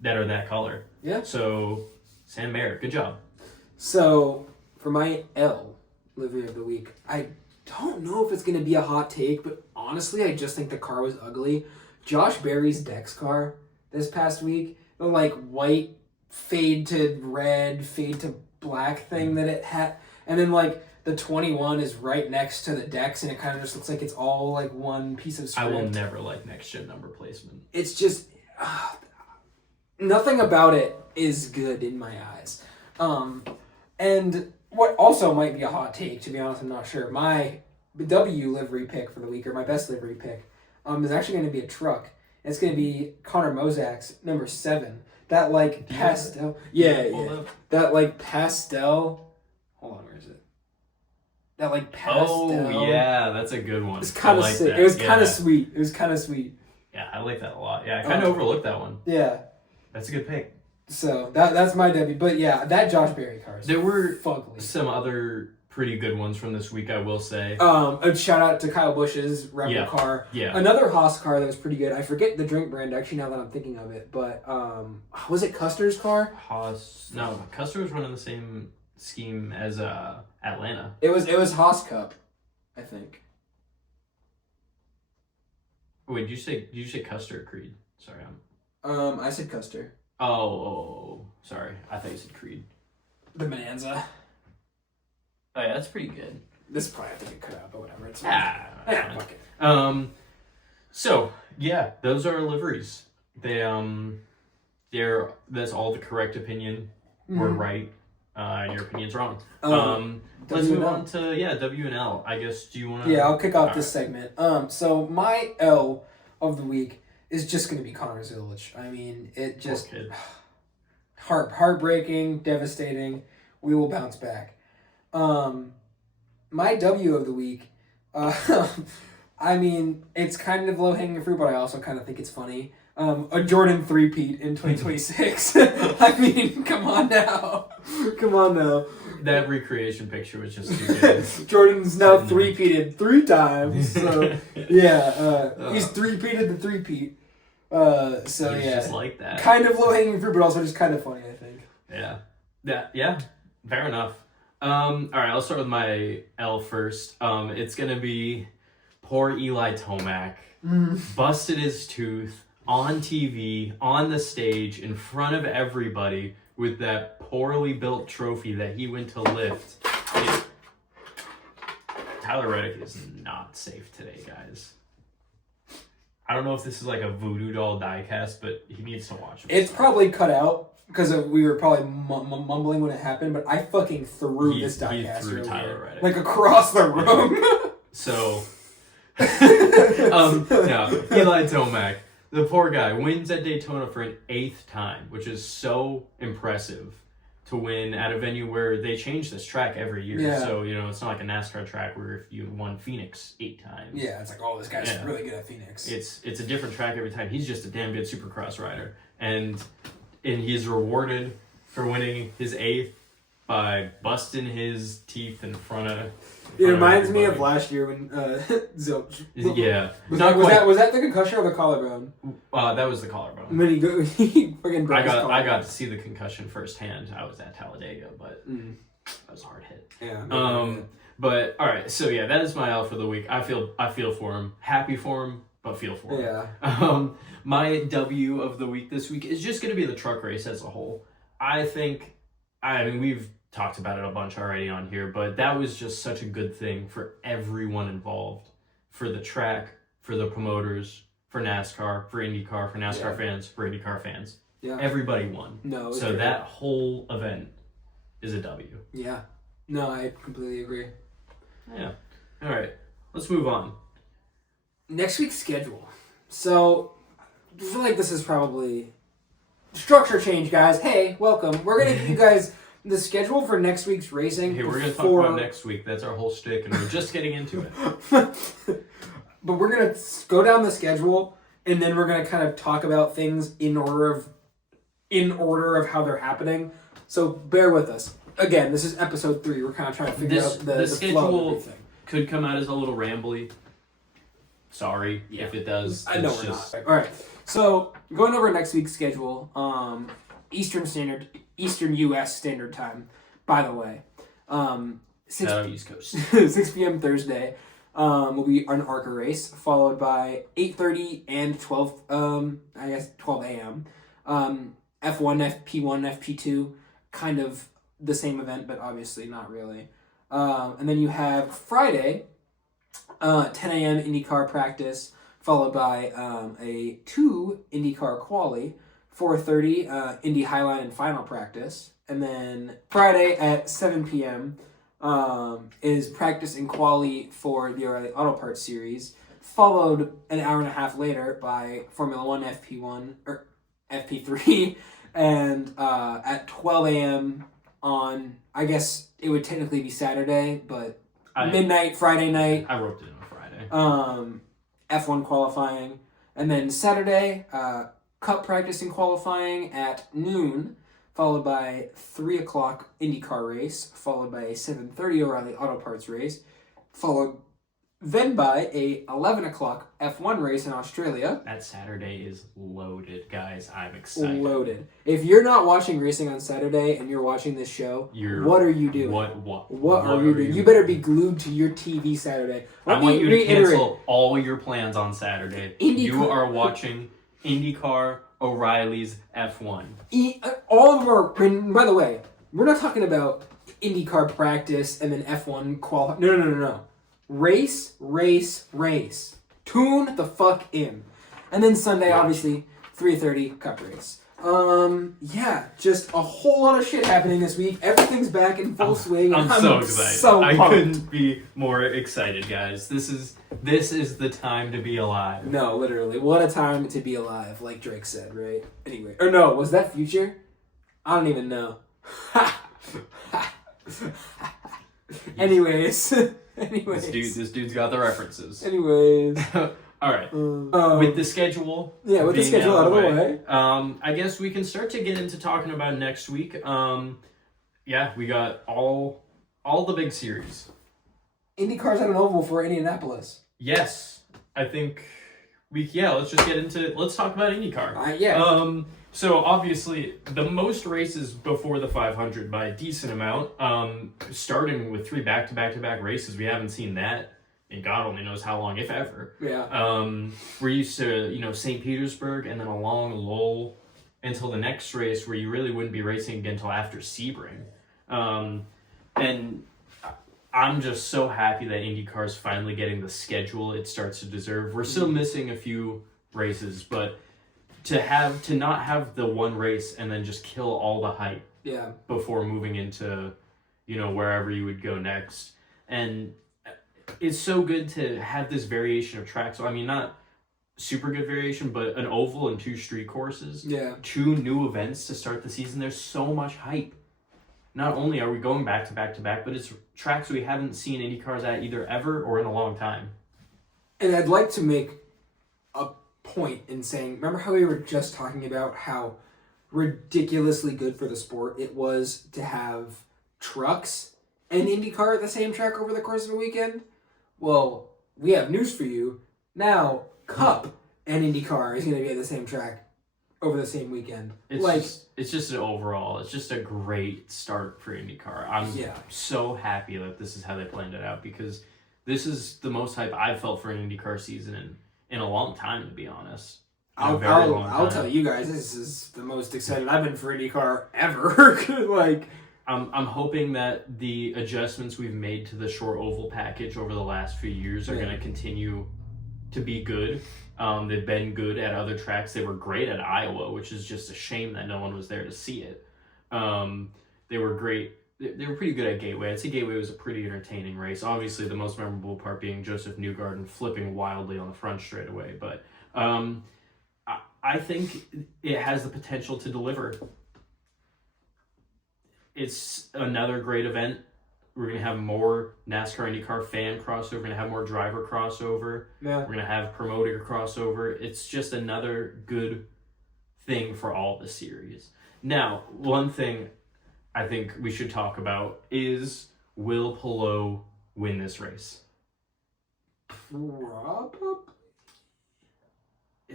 that are that color. Yeah. So, Sam Mayer, good job. So, for my L livery of the week, I don't know if it's going to be a hot take, but honestly, I just think the car was ugly. Josh Berry's Dex car this past week, the white fade to red, fade to black thing that it had, and then the 21 is right next to the Dex, and it kind of just looks like it's all one piece of script. I will never like next-gen number placement. It's just... nothing about it is good in my eyes. And what also might be a hot take, to be honest, I'm not sure. My W livery pick for the week, or my best livery pick, is actually going to be a truck. It's going to be Connor Mozak's number 7. That pastel... Yeah. That pastel... Hold on, where is it? That pastel. Oh yeah, that's a good one. It's kind of sick. It was kind of sweet. Yeah, I like that a lot. Yeah, I kind of overlooked that one. Yeah, that's a good pick. So that's my W. But yeah, that Josh Berry car. There were fugly. Some other pretty good ones from this week, I will say. A shout out to Kyle Busch's Rebel car. Yeah. Another Haas car that was pretty good. I forget the drink brand actually now that I'm thinking of it, but was it Custer's car? Haas. No, Custer was running the same scheme as Atlanta. It was Haas Cup, I think. Wait, did you say Custer or Creed? Sorry, I said Custer. Oh, sorry. I thought you said Creed. The Bonanza. Oh yeah, that's pretty good. This probably have to get cut out, but whatever. It's fuck it. So yeah, those are liveries. That's all the correct opinion. We're right. Your opinion's wrong. Let's move on to W and L. I guess. Do you want to? Yeah, I'll kick off this segment. So my L of the week is just going to be Connor Zillage. I mean, it just heartbreaking, devastating. We will bounce back. my W of the week, I mean, it's kind of low-hanging fruit, but I also kind of think it's funny. A Jordan 3-peat in 2026. I mean, come on now. That recreation picture was just too good. Jordan's now 3-peated 3 times. So, yeah, he's 3-peated the 3-peat. He's just like that. Kind of low-hanging fruit, but also just kind of funny, I think. Yeah, fair enough. All right, I'll start with my L first. It's going to be poor Eli Tomac. Busted his tooth on TV, on the stage, in front of everybody, with that poorly built trophy that he went to lift. Tyler Reddick is not safe today, guys. I don't know if this is like a voodoo doll diecast, but he needs to watch it. It's probably cut out because we were probably mumbling when it happened, but I fucking threw this diecast. He threw Tyler Reddick. Like across the room. So, Eli Tomac, the poor guy, wins at Daytona for an 8th time, which is so impressive to win at a venue where they change this track every year. Yeah. So, it's not like a NASCAR track where if you won Phoenix 8 times. Yeah, it's like, oh, this guy's really good at Phoenix. It's a different track every time. He's just a damn good Supercross rider. And he's rewarded for winning his 8th by busting his teeth in front of... It reminds me of last year when Zilch. Yeah. Was that the concussion or the collarbone? That was the collarbone. When he freaking broke his collarbone. I got to see the concussion firsthand. I was at Talladega, but that was a hard hit. Yeah. But all right, so yeah, that is my L for the week. I feel for him, happy for him, but feel for him. Yeah. My W of the week this week is just going to be the truck race as a whole. I mean, we've talked about it a bunch already on here, but that was just such a good thing for everyone involved. For the track, for the promoters, for NASCAR, for IndyCar, for NASCAR fans, for IndyCar fans. Yeah. Everybody won. No. So great. That whole event is a W. Yeah. No, I completely agree. Yeah. All right. Let's move on. Next week's schedule. So, I feel like this is probably structure change, guys. Hey, welcome. We're going to give you guys the schedule for next week's racing. Hey, we're going to talk about next week. That's our whole shtick, and we're just getting into it. But we're going to go down the schedule, and then we're going to kind of talk about things in order of how they're happening. So bear with us. Again, this is episode 3. We're kind of trying to figure out the flow of everything. Could come out as a little rambly. Sorry if it does. I know we're not. All right. So going over next week's schedule, Eastern U.S. Standard Time, by the way. 6 East Coast. 6 p.m. Thursday will be an ARCA race, followed by 8:30 and 12 a.m. F1, FP1, FP2, kind of the same event, but obviously not really. And then you have Friday, 10 a.m. IndyCar practice, followed by a 2 IndyCar quali, 4:30 Indy Highline and final practice, and then Friday at 7 p.m. Is practice and quali for the O'Reilly Auto Parts Series, followed an hour and a half later by Formula 1 FP1 or FP3, and at 12 a.m. on, I guess it would technically be Saturday, but midnight Friday night. I wrote it on Friday. F1 qualifying, and then Saturday, Cup practice and qualifying at noon, followed by 3 o'clock IndyCar race, followed by a 7:30 O'Reilly Auto Parts race, followed then by a 11 o'clock F1 race in Australia. That Saturday is loaded, guys. I'm excited. Loaded. If you're not watching racing on Saturday and you're watching this show, what are you doing? What are you doing? You better be glued to your TV Saturday. I want you to cancel all your plans on Saturday. You are watching IndyCar, O'Reilly's F1. All of our... By the way, we're not talking about IndyCar practice and then F1 qualify. No. Race. Tune the fuck in. And then Sunday, obviously, 3:30 Cup race. Just a whole lot of shit happening this week. Everything's back in full swing. I'm so excited. I couldn't be more excited, guys. This is the time to be alive. No, literally. What a time to be alive, like Drake said, right? Anyway. Or no, was that Future? I don't even know. Anyways. Anyways. This dude's got the references. Anyways. All right. With the schedule. Yeah, with the schedule out of the way. I guess we can start to get into talking about next week. Yeah, we got all the big series. IndyCar's at an oval for Indianapolis. Yes, I think let's just get into it. Let's talk about IndyCar. Yeah. So obviously the most races before the 500 by a decent amount. Starting with 3 back-to-back races, we haven't seen that in God only knows how long, if ever. Yeah. We're used to St. Petersburg and then a long lull until the next race where you really wouldn't be racing again until after Sebring. And I'm just so happy that IndyCar's finally getting the schedule it starts to deserve. We're still missing a few races, but to not have the one race and then just kill all the hype before moving into wherever you would go next. And it's so good to have this variation of tracks. So I mean, not super good variation, but an oval and 2 street courses. Yeah. 2 new events to start the season. There's so much hype. Not only are we going back to back, but it's tracks we haven't seen IndyCars at either ever or in a long time. And I'd like to make a point in saying, remember how we were just talking about how ridiculously good for the sport it was to have trucks and IndyCar at the same track over the course of a weekend? Well, we have news for you. Now, Cup and IndyCar is going to be at the same track over the same weekend. It's just an overall, it's just a great start for IndyCar. I'm so happy that this is how they planned it out, because this is the most hype I've felt for an IndyCar season in a long time, to be honest. I'll tell you guys, this is the most excited I've been for IndyCar ever. I'm hoping that the adjustments we've made to the short oval package over the last few years are going to continue to be good. They've been good at other tracks. They were great at Iowa, which is just a shame that no one was there to see it. They were great. They were pretty good at Gateway. I'd say Gateway was a pretty entertaining race. Obviously, the most memorable part being Joseph Newgarden flipping wildly on the front straightaway. But I think it has the potential to deliver. It's another great event. We're going to have more NASCAR IndyCar fan crossover. We're going to have more driver crossover. Yeah. We're going to have promoter crossover. It's just another good thing for all the series. Now, one thing I think we should talk about is, will Palou win this race? Probably.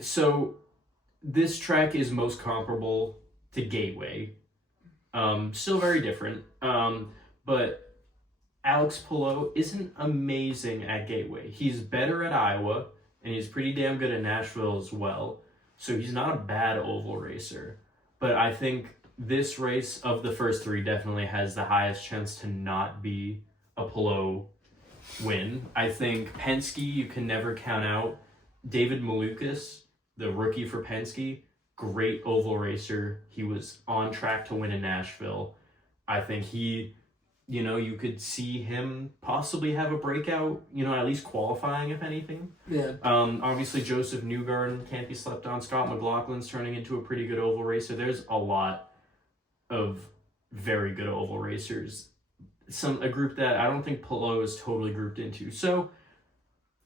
So, this track is most comparable to Gateway. Still very different. But Alex Palou isn't amazing at Gateway. He's better at Iowa, and he's pretty damn good at Nashville as well. So he's not a bad oval racer. But I think this race of the first 3 definitely has the highest chance to not be a Palou win. I think Penske, you can never count out. David Malukas, the rookie for Penske, great oval racer. He was on track to win in Nashville. I think he, you could see him possibly have a breakout, at least qualifying, if anything. Yeah. Obviously, Joseph Newgarden can't be slept on. Scott McLaughlin's turning into a pretty good oval racer. There's a lot of very good oval racers. A group that I don't think Palou is totally grouped into. So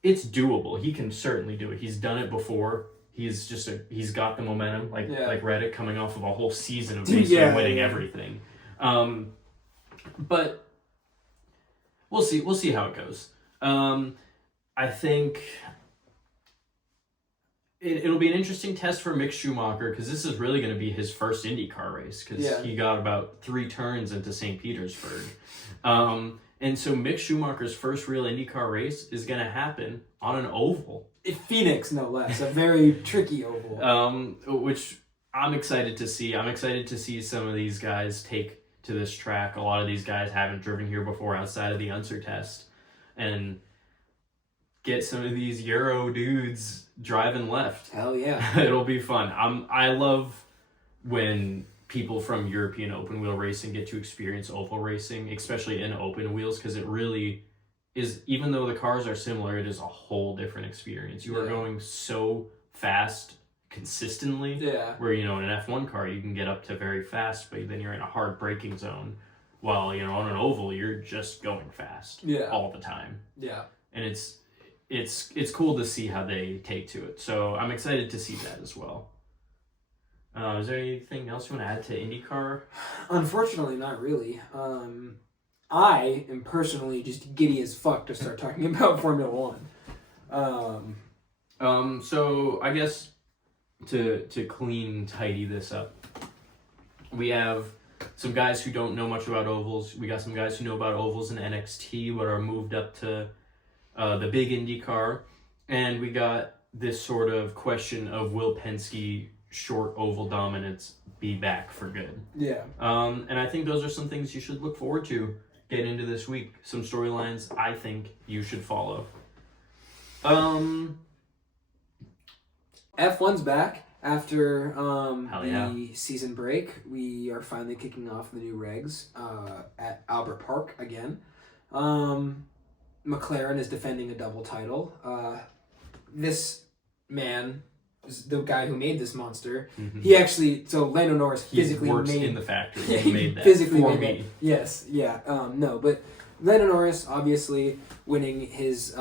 it's doable. He can certainly do it. He's done it before. He's got the momentum, like Reddick, coming off of a whole season of basically winning everything. But we'll see. We'll see how it goes. I think it'll be an interesting test for Mick Schumacher, because this is really going to be his first IndyCar race, because he got about 3 turns into St. Petersburg. And so Mick Schumacher's first real IndyCar race is going to happen on an oval. Phoenix, no less. A very tricky oval. Which I'm excited to see. I'm excited to see some of these guys take to this track. A lot of these guys haven't driven here before outside of the Unser test. And get some of these Euro dudes driving left. Hell yeah. It'll be fun. I love when people from European open wheel racing get to experience oval racing, especially in open wheels, because it really is, even though the cars are similar, it is a whole different experience. You are going so fast consistently, where, in an F1 car, you can get up to very fast, but then you're in a hard braking zone. While, on an oval, you're just going fast all the time. Yeah. And it's cool to see how they take to it. So I'm excited to see that as well. Is there anything else you want to add to IndyCar? Unfortunately, not really. I am personally just giddy as fuck to start talking about Formula One. So I guess to tidy this up, we have some guys who don't know much about ovals. We got some guys who know about ovals in NXT but are moved up to the big IndyCar. And we got this sort of question of, will Penske short oval dominance be back for good? Yeah. And I think those are some things you should look forward to getting into this week. Some storylines I think you should follow. F1's back after the season break. We are finally kicking off the new regs at Albert Park again. McLaren is defending a double title. This man, the guy who made this monster, he actually, so Lando Norris physically works made in the factory. He made that physically for made me. That. Yes, yeah, no, but Lando Norris obviously winning his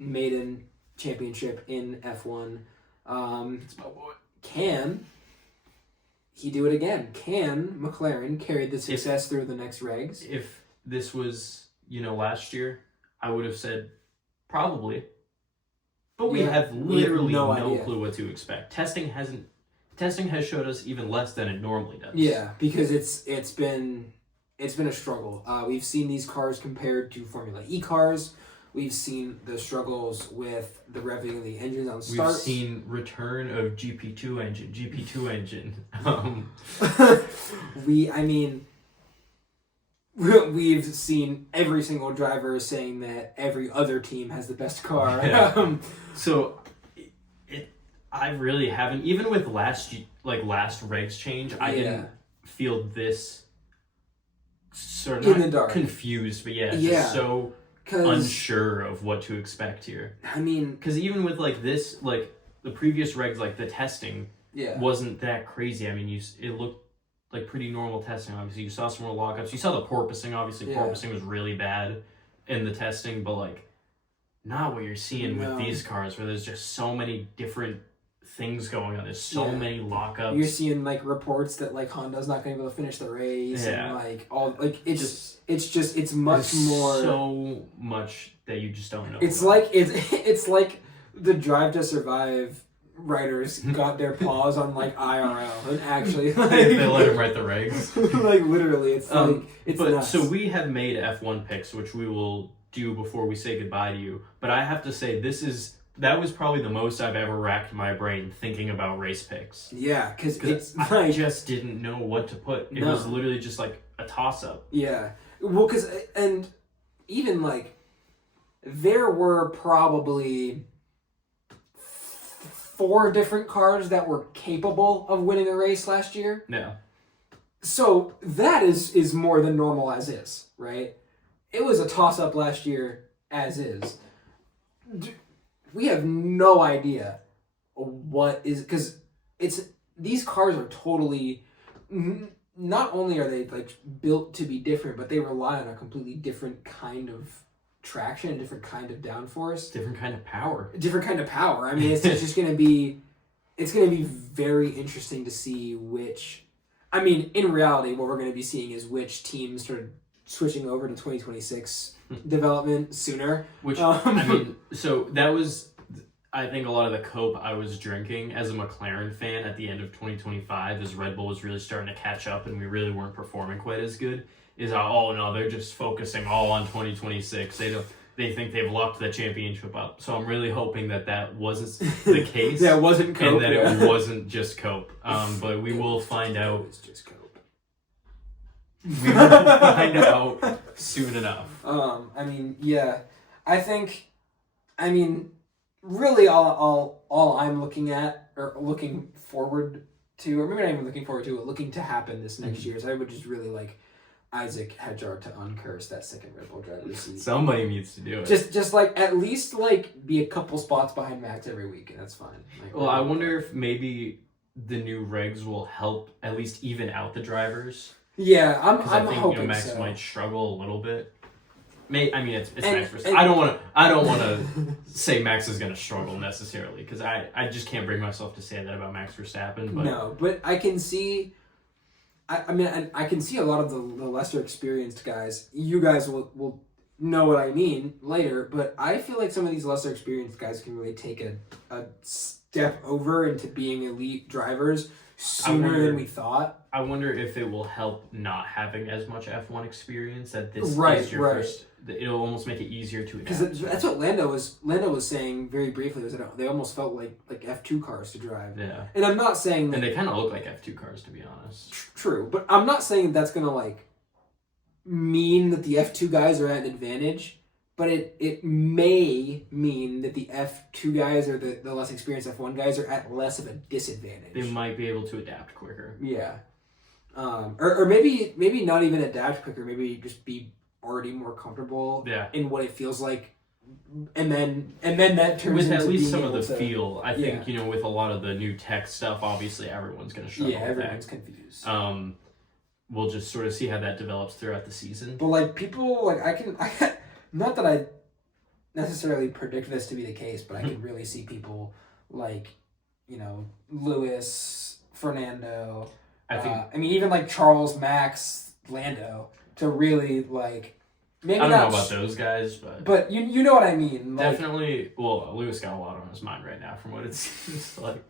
maiden championship in F1. It's my boy. Can he do it again? Can McLaren carry the success through the next regs? If this was, last year, I would have said probably. But we have literally no clue what to expect. Testing has showed us even less than it normally does. Yeah, because it's been a struggle. We've seen these cars compared to Formula E cars. We've seen the struggles with the revving of the engines on starts. We've seen return of GP2 engine. We've seen every single driver saying that every other team has the best car. Yeah. So I really haven't, even with last regs change, I didn't feel this sort of in the dark, confused, but just so unsure of what to expect here. I mean, because even with this, the previous regs, the testing wasn't that crazy. I mean, it looked like pretty normal testing. Obviously, you saw some more lockups. You saw the porpoising. Obviously, porpoising was really bad in the testing, but not what you're seeing with these cars, where there's just so many different things going on. There's so many lockups. You're seeing reports that Honda's not going to be able to finish the race, and it's much more. So much that you just don't know. It's like the Drive to Survive writers got their paws on IRL and actually they let him write the regs. Literally, it's nuts. So we have made F1 picks, which we will do before we say goodbye to you. But I have to say, that was probably the most I've ever racked my brain thinking about race picks. Yeah, because I just didn't know what to put. It was literally just a toss-up. Yeah. Well, and even there were probably 4 different cars that were capable of winning a race last year. Yeah. So that is more than normal as is, right? It was a toss-up last year as is. We have no idea what is, because these cars are totally, not only are they built to be different, but they rely on a completely different kind of traction, a different kind of downforce, different kind of power. I mean, it's just going to be, very interesting to see which, in reality, what we're going to be seeing is which teams start switching over to 2026 development sooner. Which, so that was, I think, a lot of the cope I was drinking as a McLaren fan at the end of 2025 as Red Bull was really starting to catch up and we really weren't performing quite as good, is they're just focusing all on 2026. They think they've locked the championship up. So I'm really hoping that wasn't the case. That wasn't cope. And that it wasn't just cope. But we will find out. It's just cope. We will find out soon enough. I think, really all I'm looking at, or looking forward to, or maybe not even looking forward to, but looking to happen this next year, is I would just really like Isaac Hedjar to uncurse that second Red Bull driver's seat. Somebody needs to do it. Just at least be a couple spots behind Max every week, and that's fine. Well, I wonder if maybe the new regs will help at least even out the drivers. Yeah, I'm I think hoping Max so. might struggle a little bit. It's Max Verstappen. I don't want to say Max is going to struggle necessarily because I just can't bring myself to say that about Max Verstappen. But no, but I can see. I can see a lot of the lesser experienced guys. You guys will know what I mean later, but I feel like some of these lesser experienced guys can really take a step over into being elite drivers sooner than we thought. I wonder if it will help not having as much F1 experience that this is your first. It'll almost make it easier to adapt. Because that's what Lando was saying very briefly. Was that they almost felt like F2 cars to drive. Yeah. And I'm not saying that, and they kind of look like F2 cars, to be honest. True, but I'm not saying that's gonna mean that the F2 guys are at an advantage. But it may mean that the F2 guys or the less experienced F1 guys are at less of a disadvantage. They might be able to adapt quicker. Yeah. Or maybe not even adapt quicker. Maybe just be already more comfortable in what it feels like. And then that turns with into at least some of the feel. I think, with a lot of the new tech stuff, obviously everyone's going to struggle with that. Yeah, everyone's confused. We'll just sort of see how that develops throughout the season. But people, I can not that I necessarily predict this to be the case, but I can really see people Lewis, Fernando. I think. Even Charles, Max, Lando to really maybe I don't know about those guys, but you know what I mean. Definitely. Lewis got a lot on his mind right now, from what it seems like.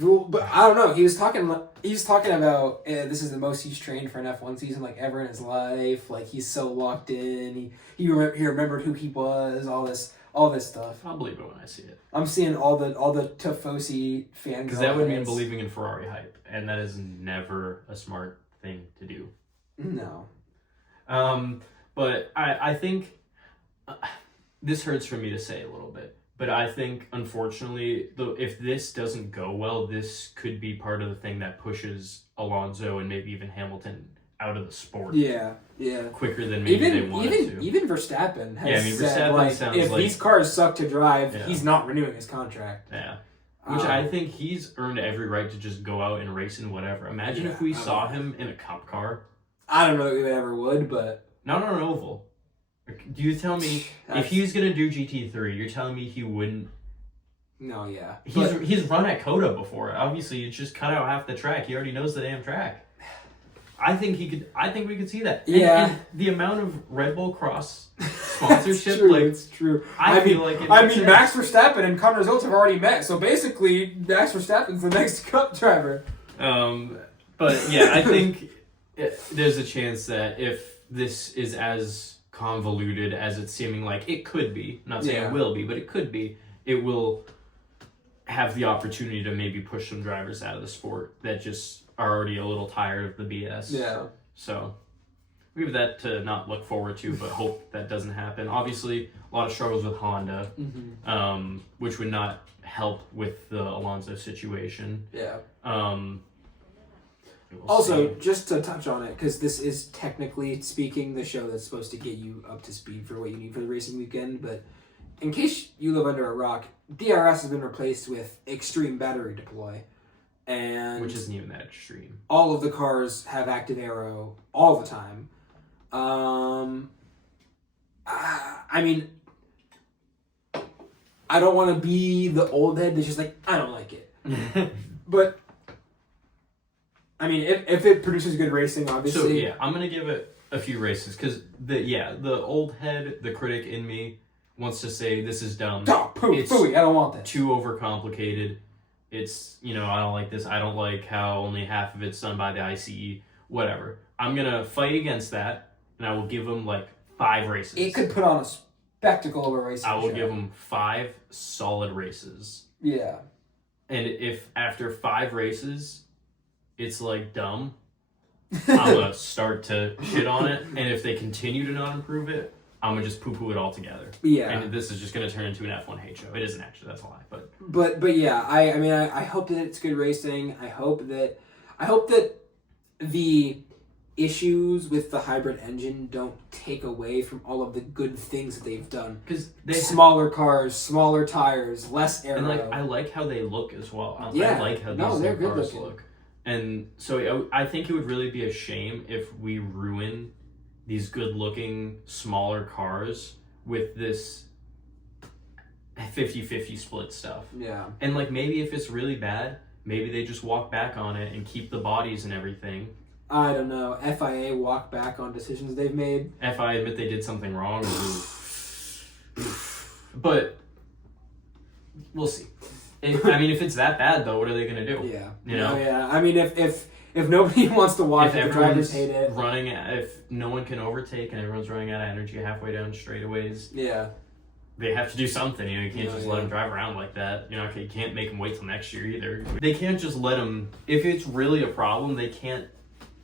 But I don't know. He was talking about this is the most he's trained for an F1 season ever in his life. He's so locked in. He remembered who he was. All this stuff. I'll believe it when I see it. I'm seeing all the Tifosi fans. Because that would mean believing in Ferrari hype, and that is never a smart thing to do. No. But I think this hurts for me to say a little bit. But I think, unfortunately, if this doesn't go well, this could be part of the thing that pushes Alonso and maybe even Hamilton out of the sport. Yeah. Quicker than maybe they wanted to. Even Verstappen has Verstappen said, if these cars suck to drive, he's not renewing his contract. Yeah. Which I think he's earned every right to just go out and race in whatever. Imagine if we saw him in a cup car. I don't know if we ever would, but... Not on an oval. Do you tell me if he's gonna do GT3? You're telling me he wouldn't? No, yeah. He's run at Coda before. Obviously, it's just cut out half the track. He already knows the damn track. I think he could. I think we could see that. And the amount of Red Bull Cross sponsorship, it's true. I feel like Max Verstappen and Conor Zoltz have already met, so basically Max Verstappen's the next Cup driver. But yeah, I think there's a chance that if this is as convoluted as it's seeming like it could be, I'm not saying it will be, but it could be, it will have the opportunity to maybe push some drivers out of the sport that just are already a little tired of the BS. Yeah. So we have that to not look forward to, but hope that doesn't happen. Obviously, a lot of struggles with Honda, which would not help with the Alonso situation. Yeah. We'll also, see. just to touch on it, because this is technically speaking the show that's supposed to get you up to speed for what you need for the racing weekend, but in case you live under a rock, DRS has been replaced with Extreme Battery Deploy. Which isn't even that extreme. All of the cars have active aero all the time. I don't want to be the old head that's just I don't like it. But if it produces good racing, obviously. So I'm gonna give it a few races because the old head, the critic in me, wants to say this is dumb. Pooey, I don't want that. Too overcomplicated. It's I don't like this. I don't like how only half of it's done by the ICE. Whatever. I'm gonna fight against that, and I will give them 5 races. It could put on a spectacle of a race. I will give them 5 solid races. Yeah. And if after 5 races, it's dumb, I'm gonna start to shit on it. And if they continue to not improve it, I'm gonna just poo-poo it all together. Yeah. And this is just gonna turn into an F1 hate show. It isn't actually. That's a lie. But yeah, I hope that it's good racing. I hope that the issues with the hybrid engine don't take away from all of the good things that they've done. Because smaller cars, smaller tires, less aero. And I like how they look as well. I like how these new cars look. And so I think it would really be a shame if we ruin these good-looking, smaller cars with this 50-50 split stuff. Yeah. And, like, maybe if it's really bad, maybe they just walk back on it and keep the bodies and everything. I don't know. FIA walk back on decisions they've made. FIA admit they did something wrong. But we'll see. I mean, if it's that bad, though, what are they going to do? Yeah. You know? Yeah. I mean, if nobody wants to watch it, the drivers hate it. If no one can overtake and everyone's running out of energy halfway down straightaways, yeah, they have to do something. You can't just let them drive around like that. You can't make them wait till next year either. They can't just let them. If it's really a problem, they can't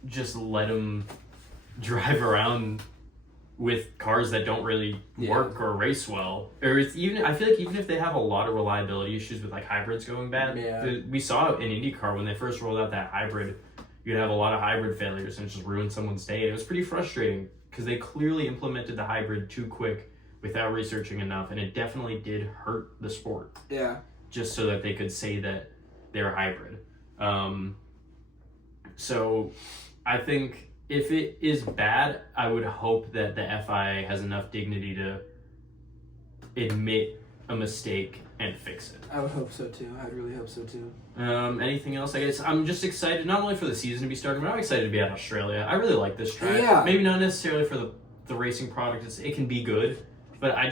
just let them drive around with cars that don't really work or race well. Or I feel like even if they have a lot of reliability issues with like hybrids going bad, we saw in IndyCar when they first rolled out that hybrid, you'd have a lot of hybrid failures and it just ruined someone's day. And it was pretty frustrating because they clearly implemented the hybrid too quick without researching enough, and it definitely did hurt the sport. Yeah. Just so that they could say that they're hybrid. So I think if it is bad, I would hope that the FIA has enough dignity to admit a mistake and fix it. I would hope so too. I'd really hope so too. Anything else? I guess I'm just excited not only for the season to be starting, but I'm excited to be at Australia. I really like this track. Yeah. Maybe not necessarily for the racing product. It can be good, but I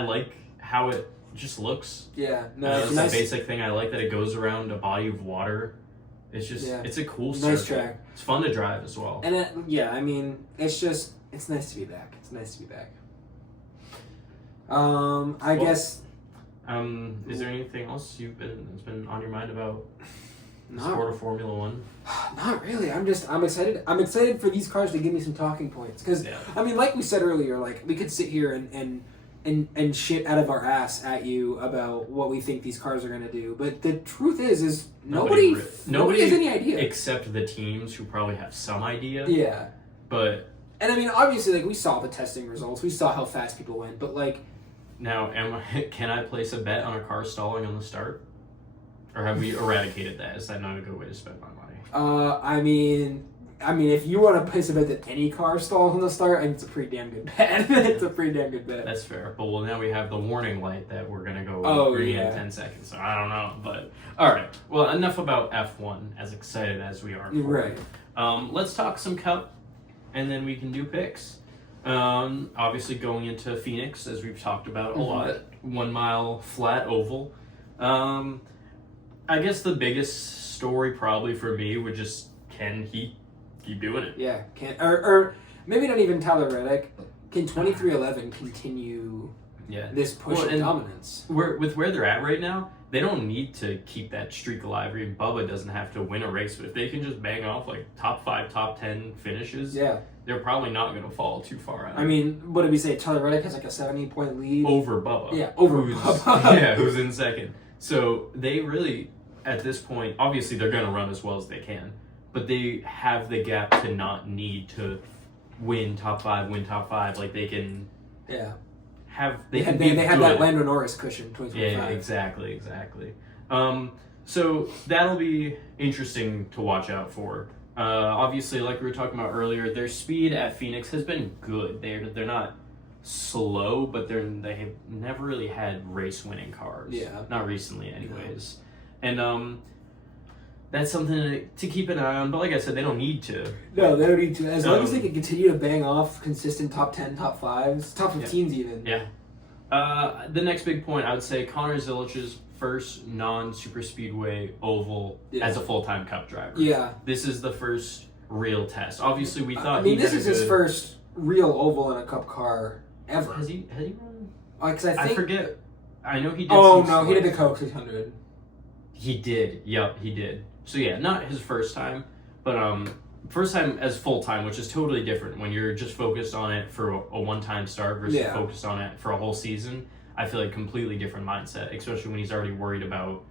like how it just looks. Yeah. No, it's nice. A basic thing. I like that it goes around a body of water. It's just it's a cool circuit. Nice track. It's fun to drive as well. And I mean, it's nice to be back. It's nice to be back. I guess. Is there anything else that's been on your mind about the sport of Formula One? Not really. I'm excited. I'm excited for these cars to give me some talking points because I mean, like we said earlier, like we could sit here and shit out of our ass at you about what we think these cars are going to do, but the truth is nobody has any idea except the teams who probably have some idea. Yeah, but and I mean, obviously, like we saw the testing results, we saw how fast people went, but like. Now, can I place a bet on a car stalling on the start? Or have we eradicated that? Is that not a good way to spend my money? I mean, if you want to place a bet that any car stalls on the start, I think it's a pretty damn good bet. It's a pretty damn good bet. That's fair. But now we have the warning light that we're going to go green in 10 seconds. So I don't know. But all right. Well, enough about F1, as excited as we are. Right. Let's talk some Cup, and then we can do picks. Obviously going into Phoenix, as we've talked about a lot, 1 mile flat oval. I guess the biggest story probably for me would just, can he keep doing it? Yeah, or maybe not even Tyler Reddick. Can 2311 continue this push of dominance? With where they're at right now, they don't need to keep that streak alive. I mean, Bubba doesn't have to win a race, but if they can just bang off like top 5, top 10 finishes, they're probably not going to fall too far out. I mean, what did we say? Tyler Reddick has like a 70-point lead over Bubba. Yeah, over Bubba. Who's in second. So they really, at this point, obviously they're going to run as well as they can, but they have the gap to not need to win top 5. Like they can. Yeah. They have that Lando Norris cushion. 2025. Yeah, exactly. So that'll be interesting to watch out for. Obviously, like we were talking about earlier, their speed at Phoenix has been good. They're not slow, but they have never really had race-winning cars. Yeah, not recently, anyways. No. And that's something to keep an eye on. But like I said, they don't need to. No, they don't need to. As long as they can continue to bang off consistent top 10, top 5s, top 15s even. Yeah. The next big point, I would say Connor Zilich's first non-super speedway oval as a full-time Cup driver. Yeah. This is the first real test. Obviously, we thought this is his first real oval in a Cup car ever. Has he run? I forget. I know he did. He did the Coke 600. He did. Yep, he did. So yeah, not his first time, but first time as full-time, which is totally different when you're just focused on it for a one-time start versus focused on it for a whole season. I feel like completely different mindset, especially when he's already worried about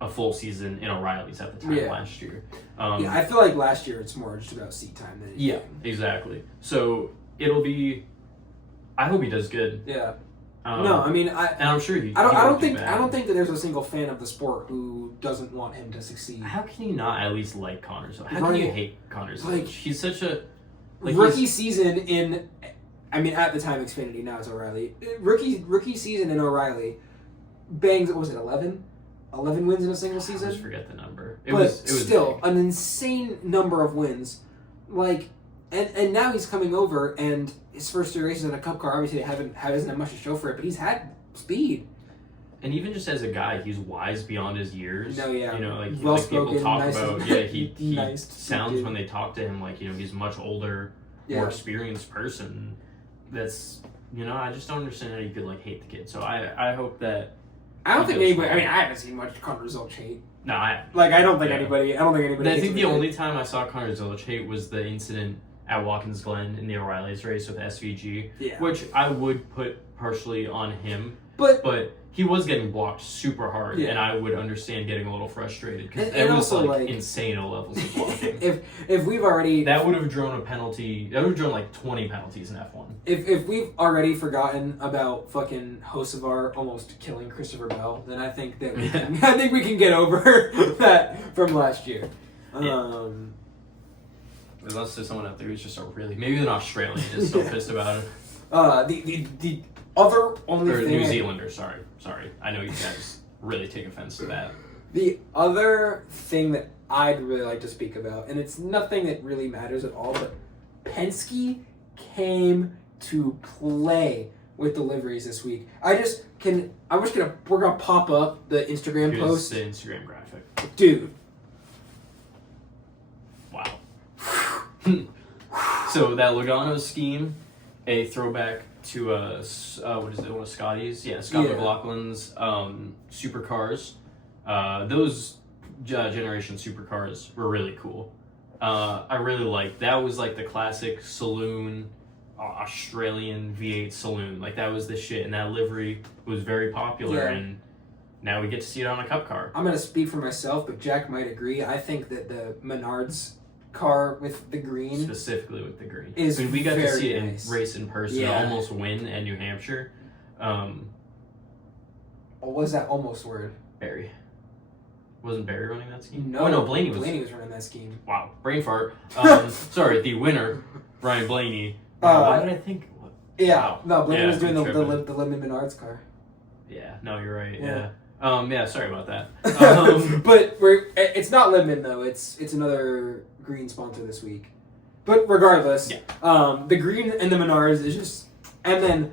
a full season in O'Reilly's at the time last year. I feel like last year it's more just about seat time than anything. Yeah, exactly. So it'll be. I hope he does good. Yeah. No, I mean, and I'm sure I don't think that there's a single fan of the sport who doesn't want him to succeed. How can you not at least like Connor Zellweger? How can you hate Connor Zellweger? Like, he's such a rookie season in. I mean, at the time, Xfinity, now it's O'Reilly. Rookie season in O'Reilly, bangs. What was it? 11 wins in a single season. I just forget the number. It but was still big. An insane number of wins. Like, and now he's coming over, and his first 2 races in a Cup car. Obviously, they hasn't had much to show for it, but he's had speed. And even just as a guy, he's wise beyond his years. No, yeah. You know, like well-spoken, people talk nice, about. Yeah, he nice sounds when they talk to him like, you know, he's a much older, more experienced person. That's, you know, I just don't understand how you could like hate the kid. So I hope that. I don't think anybody. I mean, I haven't seen much Connor Zellweger hate. No, I don't think anybody. But I think the only time I saw Connor Zellweger hate was the incident at Watkins Glen in the O'Reilly's race with SVG, which I would put partially on him. But he was getting blocked super hard, and I would understand getting a little frustrated because it was like insane levels of blocking. if we've already that would have drawn a penalty. That would have drawn like 20 penalties in F1. If we've already forgotten about fucking Hocevar almost killing Christopher Bell, then I think that we can get over that from last year. Unless there's someone out there who's just maybe an Australian is so pissed about it. The other only thing New Zealander, sorry. I know you guys really take offense to that. The other thing that I'd really like to speak about, and it's nothing that really matters at all, but Penske came to play with the liveries this week. We're gonna pop up the Instagram post. The Instagram graphic. Dude. Wow. So that Logano scheme, a throwback to what is it? One of Scotty's, Scott McLaughlin's supercars. Those generation supercars were really cool. I really liked that. Was like the classic saloon, Australian V8 saloon. Like that was the shit, and that livery was very popular. And now we get to see it on a Cup car. I'm gonna speak for myself, but Jack might agree. I think that the Menards car with the green, specifically with the green, is we got to see it nice. in race in person, almost win at New Hampshire. What was that almost word? Barry. Wasn't Barry running that scheme? No, Blaney was running that scheme. Wow, brain fart. Sorry, the winner, Ryan Blaney. Why did I think? What? Yeah, no, Blaney was doing the Lemon Menards car. Yeah, no, you're right. Yeah. Sorry about that. But it's not Lemon though. It's another green sponsor this week. But regardless, the green and the Menards is just, and then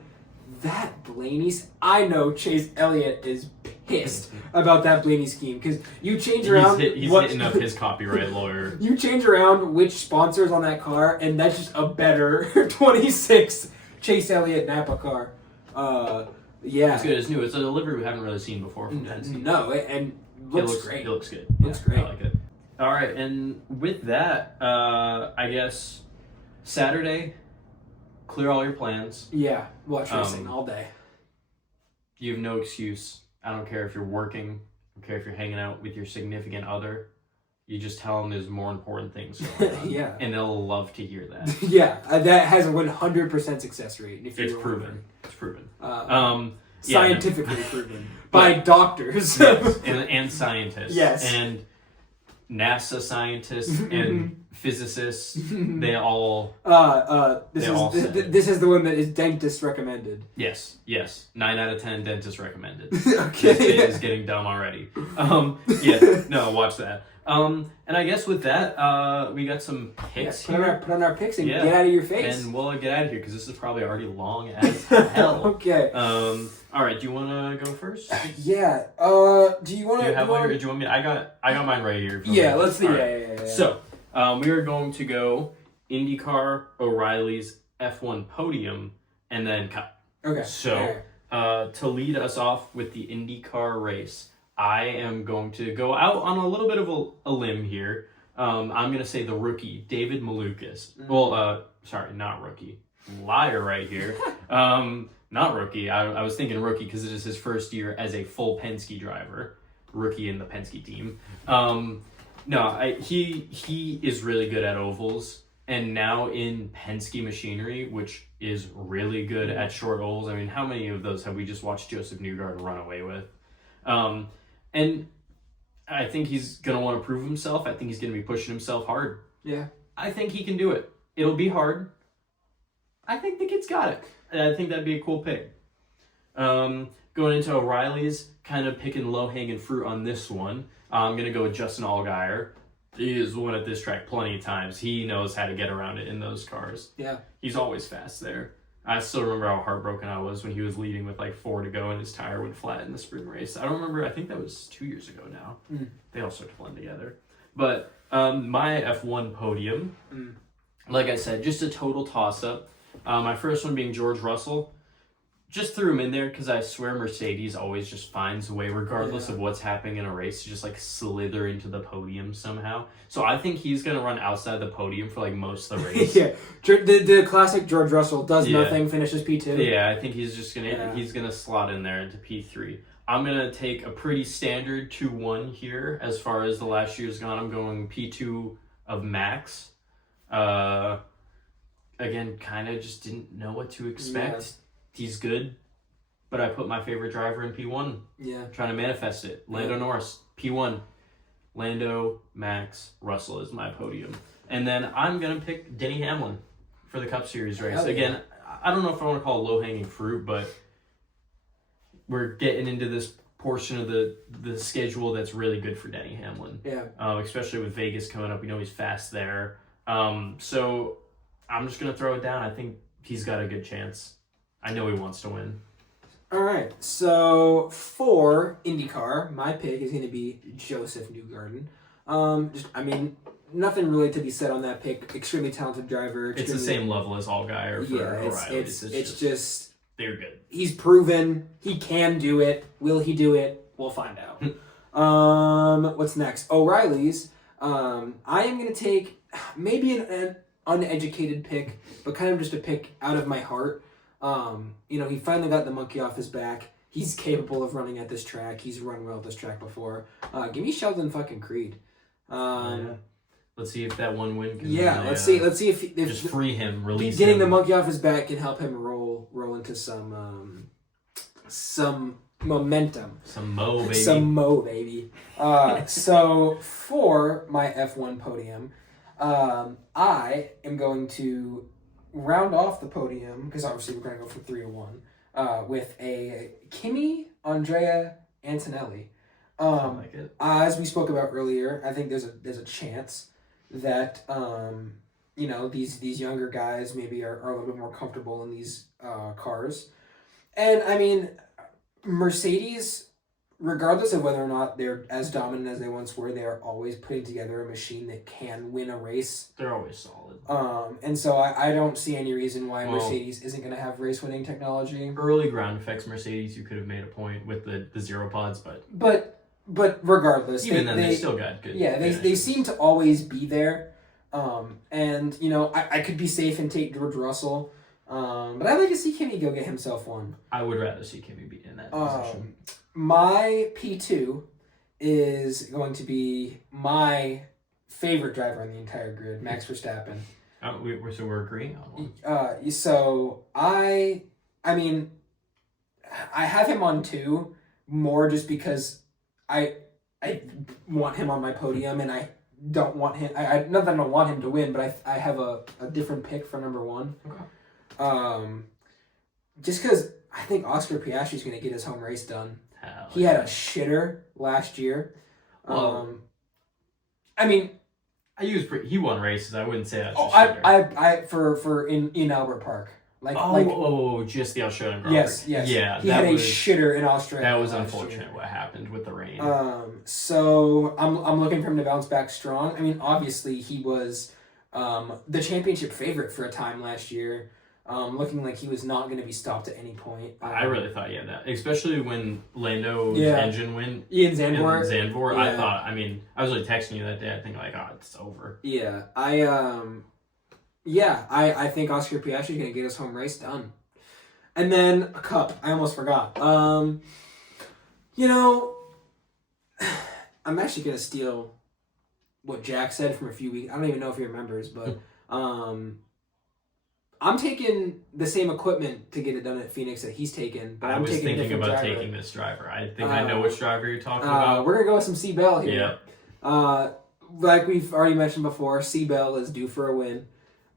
that Blaney's. I know Chase Elliott is pissed about that Blaney scheme because you change around. He's hitting up his copyright lawyer. You change around which sponsors on that car, and that's just a better 26 Chase Elliott Napa car. It's good. It's new. It's a livery we haven't really seen before from Penske. No, and looks great. It looks good. Looks great. I like it. All right, and with that, I guess Saturday, clear all your plans. Yeah, watch racing all day. You have no excuse. I don't care if you're working. I don't care if you're hanging out with your significant other. You just tell them there's more important things going on. And they'll love to hear that. That has a 100% success rate. It's proven. It's proven. Scientifically proven. By doctors. Yes, and scientists. Yes. And NASA scientists and physicists, they all... This is the one that is dentist recommended. Yes. 9 out of 10 dentist recommended. Okay. This kid is getting dumb already. Watch that. And I guess with that, we got some picks here. Put on our picks and get out of your face. And we'll get out of here because this is probably already long as hell. Okay. All right. Do you want to go first? Yeah. Do you want to? Do you have one, or do you want me? I got mine right here. Let's see. Yeah. So, we are going to go IndyCar, O'Reilly's F1 podium, and then cut. Okay. So, to lead us off with the IndyCar race, I am going to go out on a little bit of a limb here. I'm going to say the rookie, David Malukas. Well, sorry, not rookie. Liar right here. Not rookie. I was thinking rookie because it is his first year as a full Penske driver. Rookie in the Penske team. He is really good at ovals. and now in Penske machinery, which is really good at short ovals. I mean, how many of those have we just watched Joseph Newgarden run away with? And I think he's going to want to prove himself. I think he's going to be pushing himself hard. Yeah. I think he can do it. It'll be hard. I think the kid's got it. And I think that'd be a cool pick. Going into O'Reilly's, kind of picking low-hanging fruit on this one. I'm going to go with Justin Allgaier. He has won at this track plenty of times. He knows how to get around it in those cars. Yeah. He's always fast there. I still remember how heartbroken I was when he was leading with like 4 to go and his tire went flat in the sprint race. I don't remember. I think that was 2 years ago now. They all start to blend together. But my F1 podium, like I said, just a total toss-up. My first one being George Russell. Just threw him in there because I swear Mercedes always just finds a way, regardless of what's happening in a race, to just like slither into the podium somehow. So I think he's going to run outside the podium for like most of the race. Yeah, the classic George Russell does nothing, finishes P2. Yeah, I think he's just he's gonna slot in there into P3. I'm gonna take a pretty standard 2-1 here as far as the last year's gone. I'm going P2 of Max. Again, kind of just didn't know what to expect. Yeah. He's good, but I put my favorite driver in P1. Yeah. Trying to manifest it. Lando Norris, P1. Lando, Max, Russell is my podium. And then I'm going to pick Denny Hamlin for the Cup Series race. Again, I don't know if I want to call it low-hanging fruit, but we're getting into this portion of the schedule that's really good for Denny Hamlin. Yeah. Especially with Vegas coming up. We know he's fast there. So I'm just going to throw it down. I think he's got a good chance. I know he wants to win. All right. So for IndyCar, my pick is going to be Joseph Newgarden. Nothing really to be said on that pick. Extremely talented driver. It's the same level as Allgaier for O'Reilly. It's just they're good. He's proven he can do it. Will he do it? We'll find out. What's next? O'Reilly's. I am going to take maybe an uneducated pick, but kind of just a pick out of my heart. He finally got the monkey off his back. He's capable of running at this track. He's run well at this track before. Give me Sheldon fucking Creed. Let's see if that one win can. Yeah, let's see if just free him, release getting him. the monkey off his back can help him roll into some momentum. Some mo, baby. So for my F1 podium, I am going to round off the podium, because obviously we're going to go from 3 to 1, with a Kimi Andrea Antonelli. I like it. As we spoke about earlier, I think there's a chance that these younger guys maybe are a little bit more comfortable in these cars. And I mean, Mercedes, regardless of whether or not they're as dominant as they once were, they are always putting together a machine that can win a race. They're always solid. And so I don't see any reason why Mercedes isn't going to have race-winning technology. Early ground effects Mercedes, you could have made a point with the zero pods, But regardless, even they still got good. Yeah, they seem to always be there. And I could be safe and take George Russell. But I'd like to see Kimi go get himself one. I would rather see Kimi be in that position. My P2 is going to be my favorite driver on the entire grid, Max Verstappen. So we're agreeing on one. So I have him on 2 more just because I want him on my podium, and I don't want him. Not that I don't want him to win, but I have a different pick for number 1. Okay. Just because I think Oscar Piastri's going to get his home race done. He had a shitter last year. Well, he won races. I wouldn't say that's a shitter. For in Albert Park. Just the Australian Grand Prix. Yes. Yeah, he had a shitter in Australia. That was unfortunate what happened with the rain. So I'm looking for him to bounce back strong. I mean, obviously he was the championship favorite for a time last year. Looking like he was not going to be stopped at any point. I really thought he had that, especially when Lando's engine went. Ian Zandvoort. Yeah. I was really texting you that day. I think it's over. Yeah, I think Oscar Piastri's going to get his home race done. And then a cup. I almost forgot. I'm actually going to steal what Jack said from a few weeks. I don't even know if he remembers, but I'm taking the same equipment to get it done at Phoenix that he's taken. But I was thinking about taking this driver. I think I know which driver you're talking about. We're going to go with some C. Bell here. Yeah. Like we've already mentioned before, C. Bell is due for a win.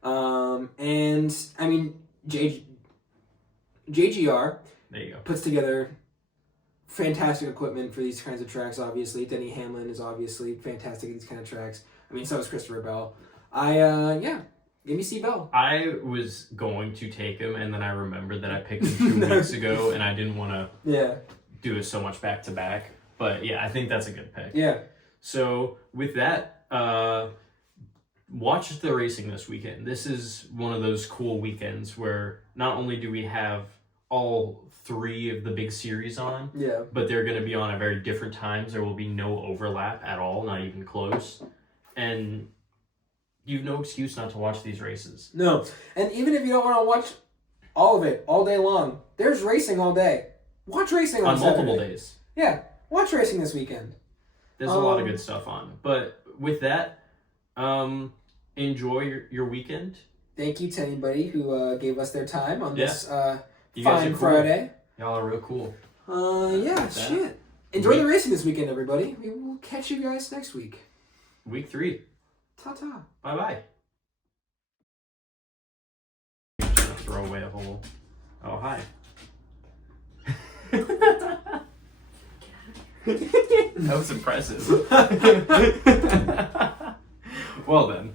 And, I mean, JGR there you go. Puts together fantastic equipment for these kinds of tracks, obviously. Denny Hamlin is obviously fantastic at these kind of tracks. I mean, so is Christopher Bell. Give me C. Bell. I was going to take him, and then I remembered that I picked him 2 weeks ago, and I didn't want to do it so much back-to-back. But, yeah, I think that's a good pick. Yeah. So, with that, watch the racing this weekend. This is one of those cool weekends where not only do we have all 3 of the big series on, but they're going to be on at very different times. There will be no overlap at all, not even close. And you have no excuse not to watch these races. No. And even if you don't want to watch all of it all day long, there's racing all day. Watch racing on multiple Saturday. Days. Yeah. Watch racing this weekend. There's a lot of good stuff on. But with that, enjoy your weekend. Thank you to anybody who gave us their time on this you fine guys are cool. Friday. Y'all are real cool. Shit. Enjoy the racing this weekend, everybody. We will catch you guys next week. Week 3. Ta-ta. Bye-bye. I'm just gonna throw away a whole... Oh, hi. That was impressive. Well then.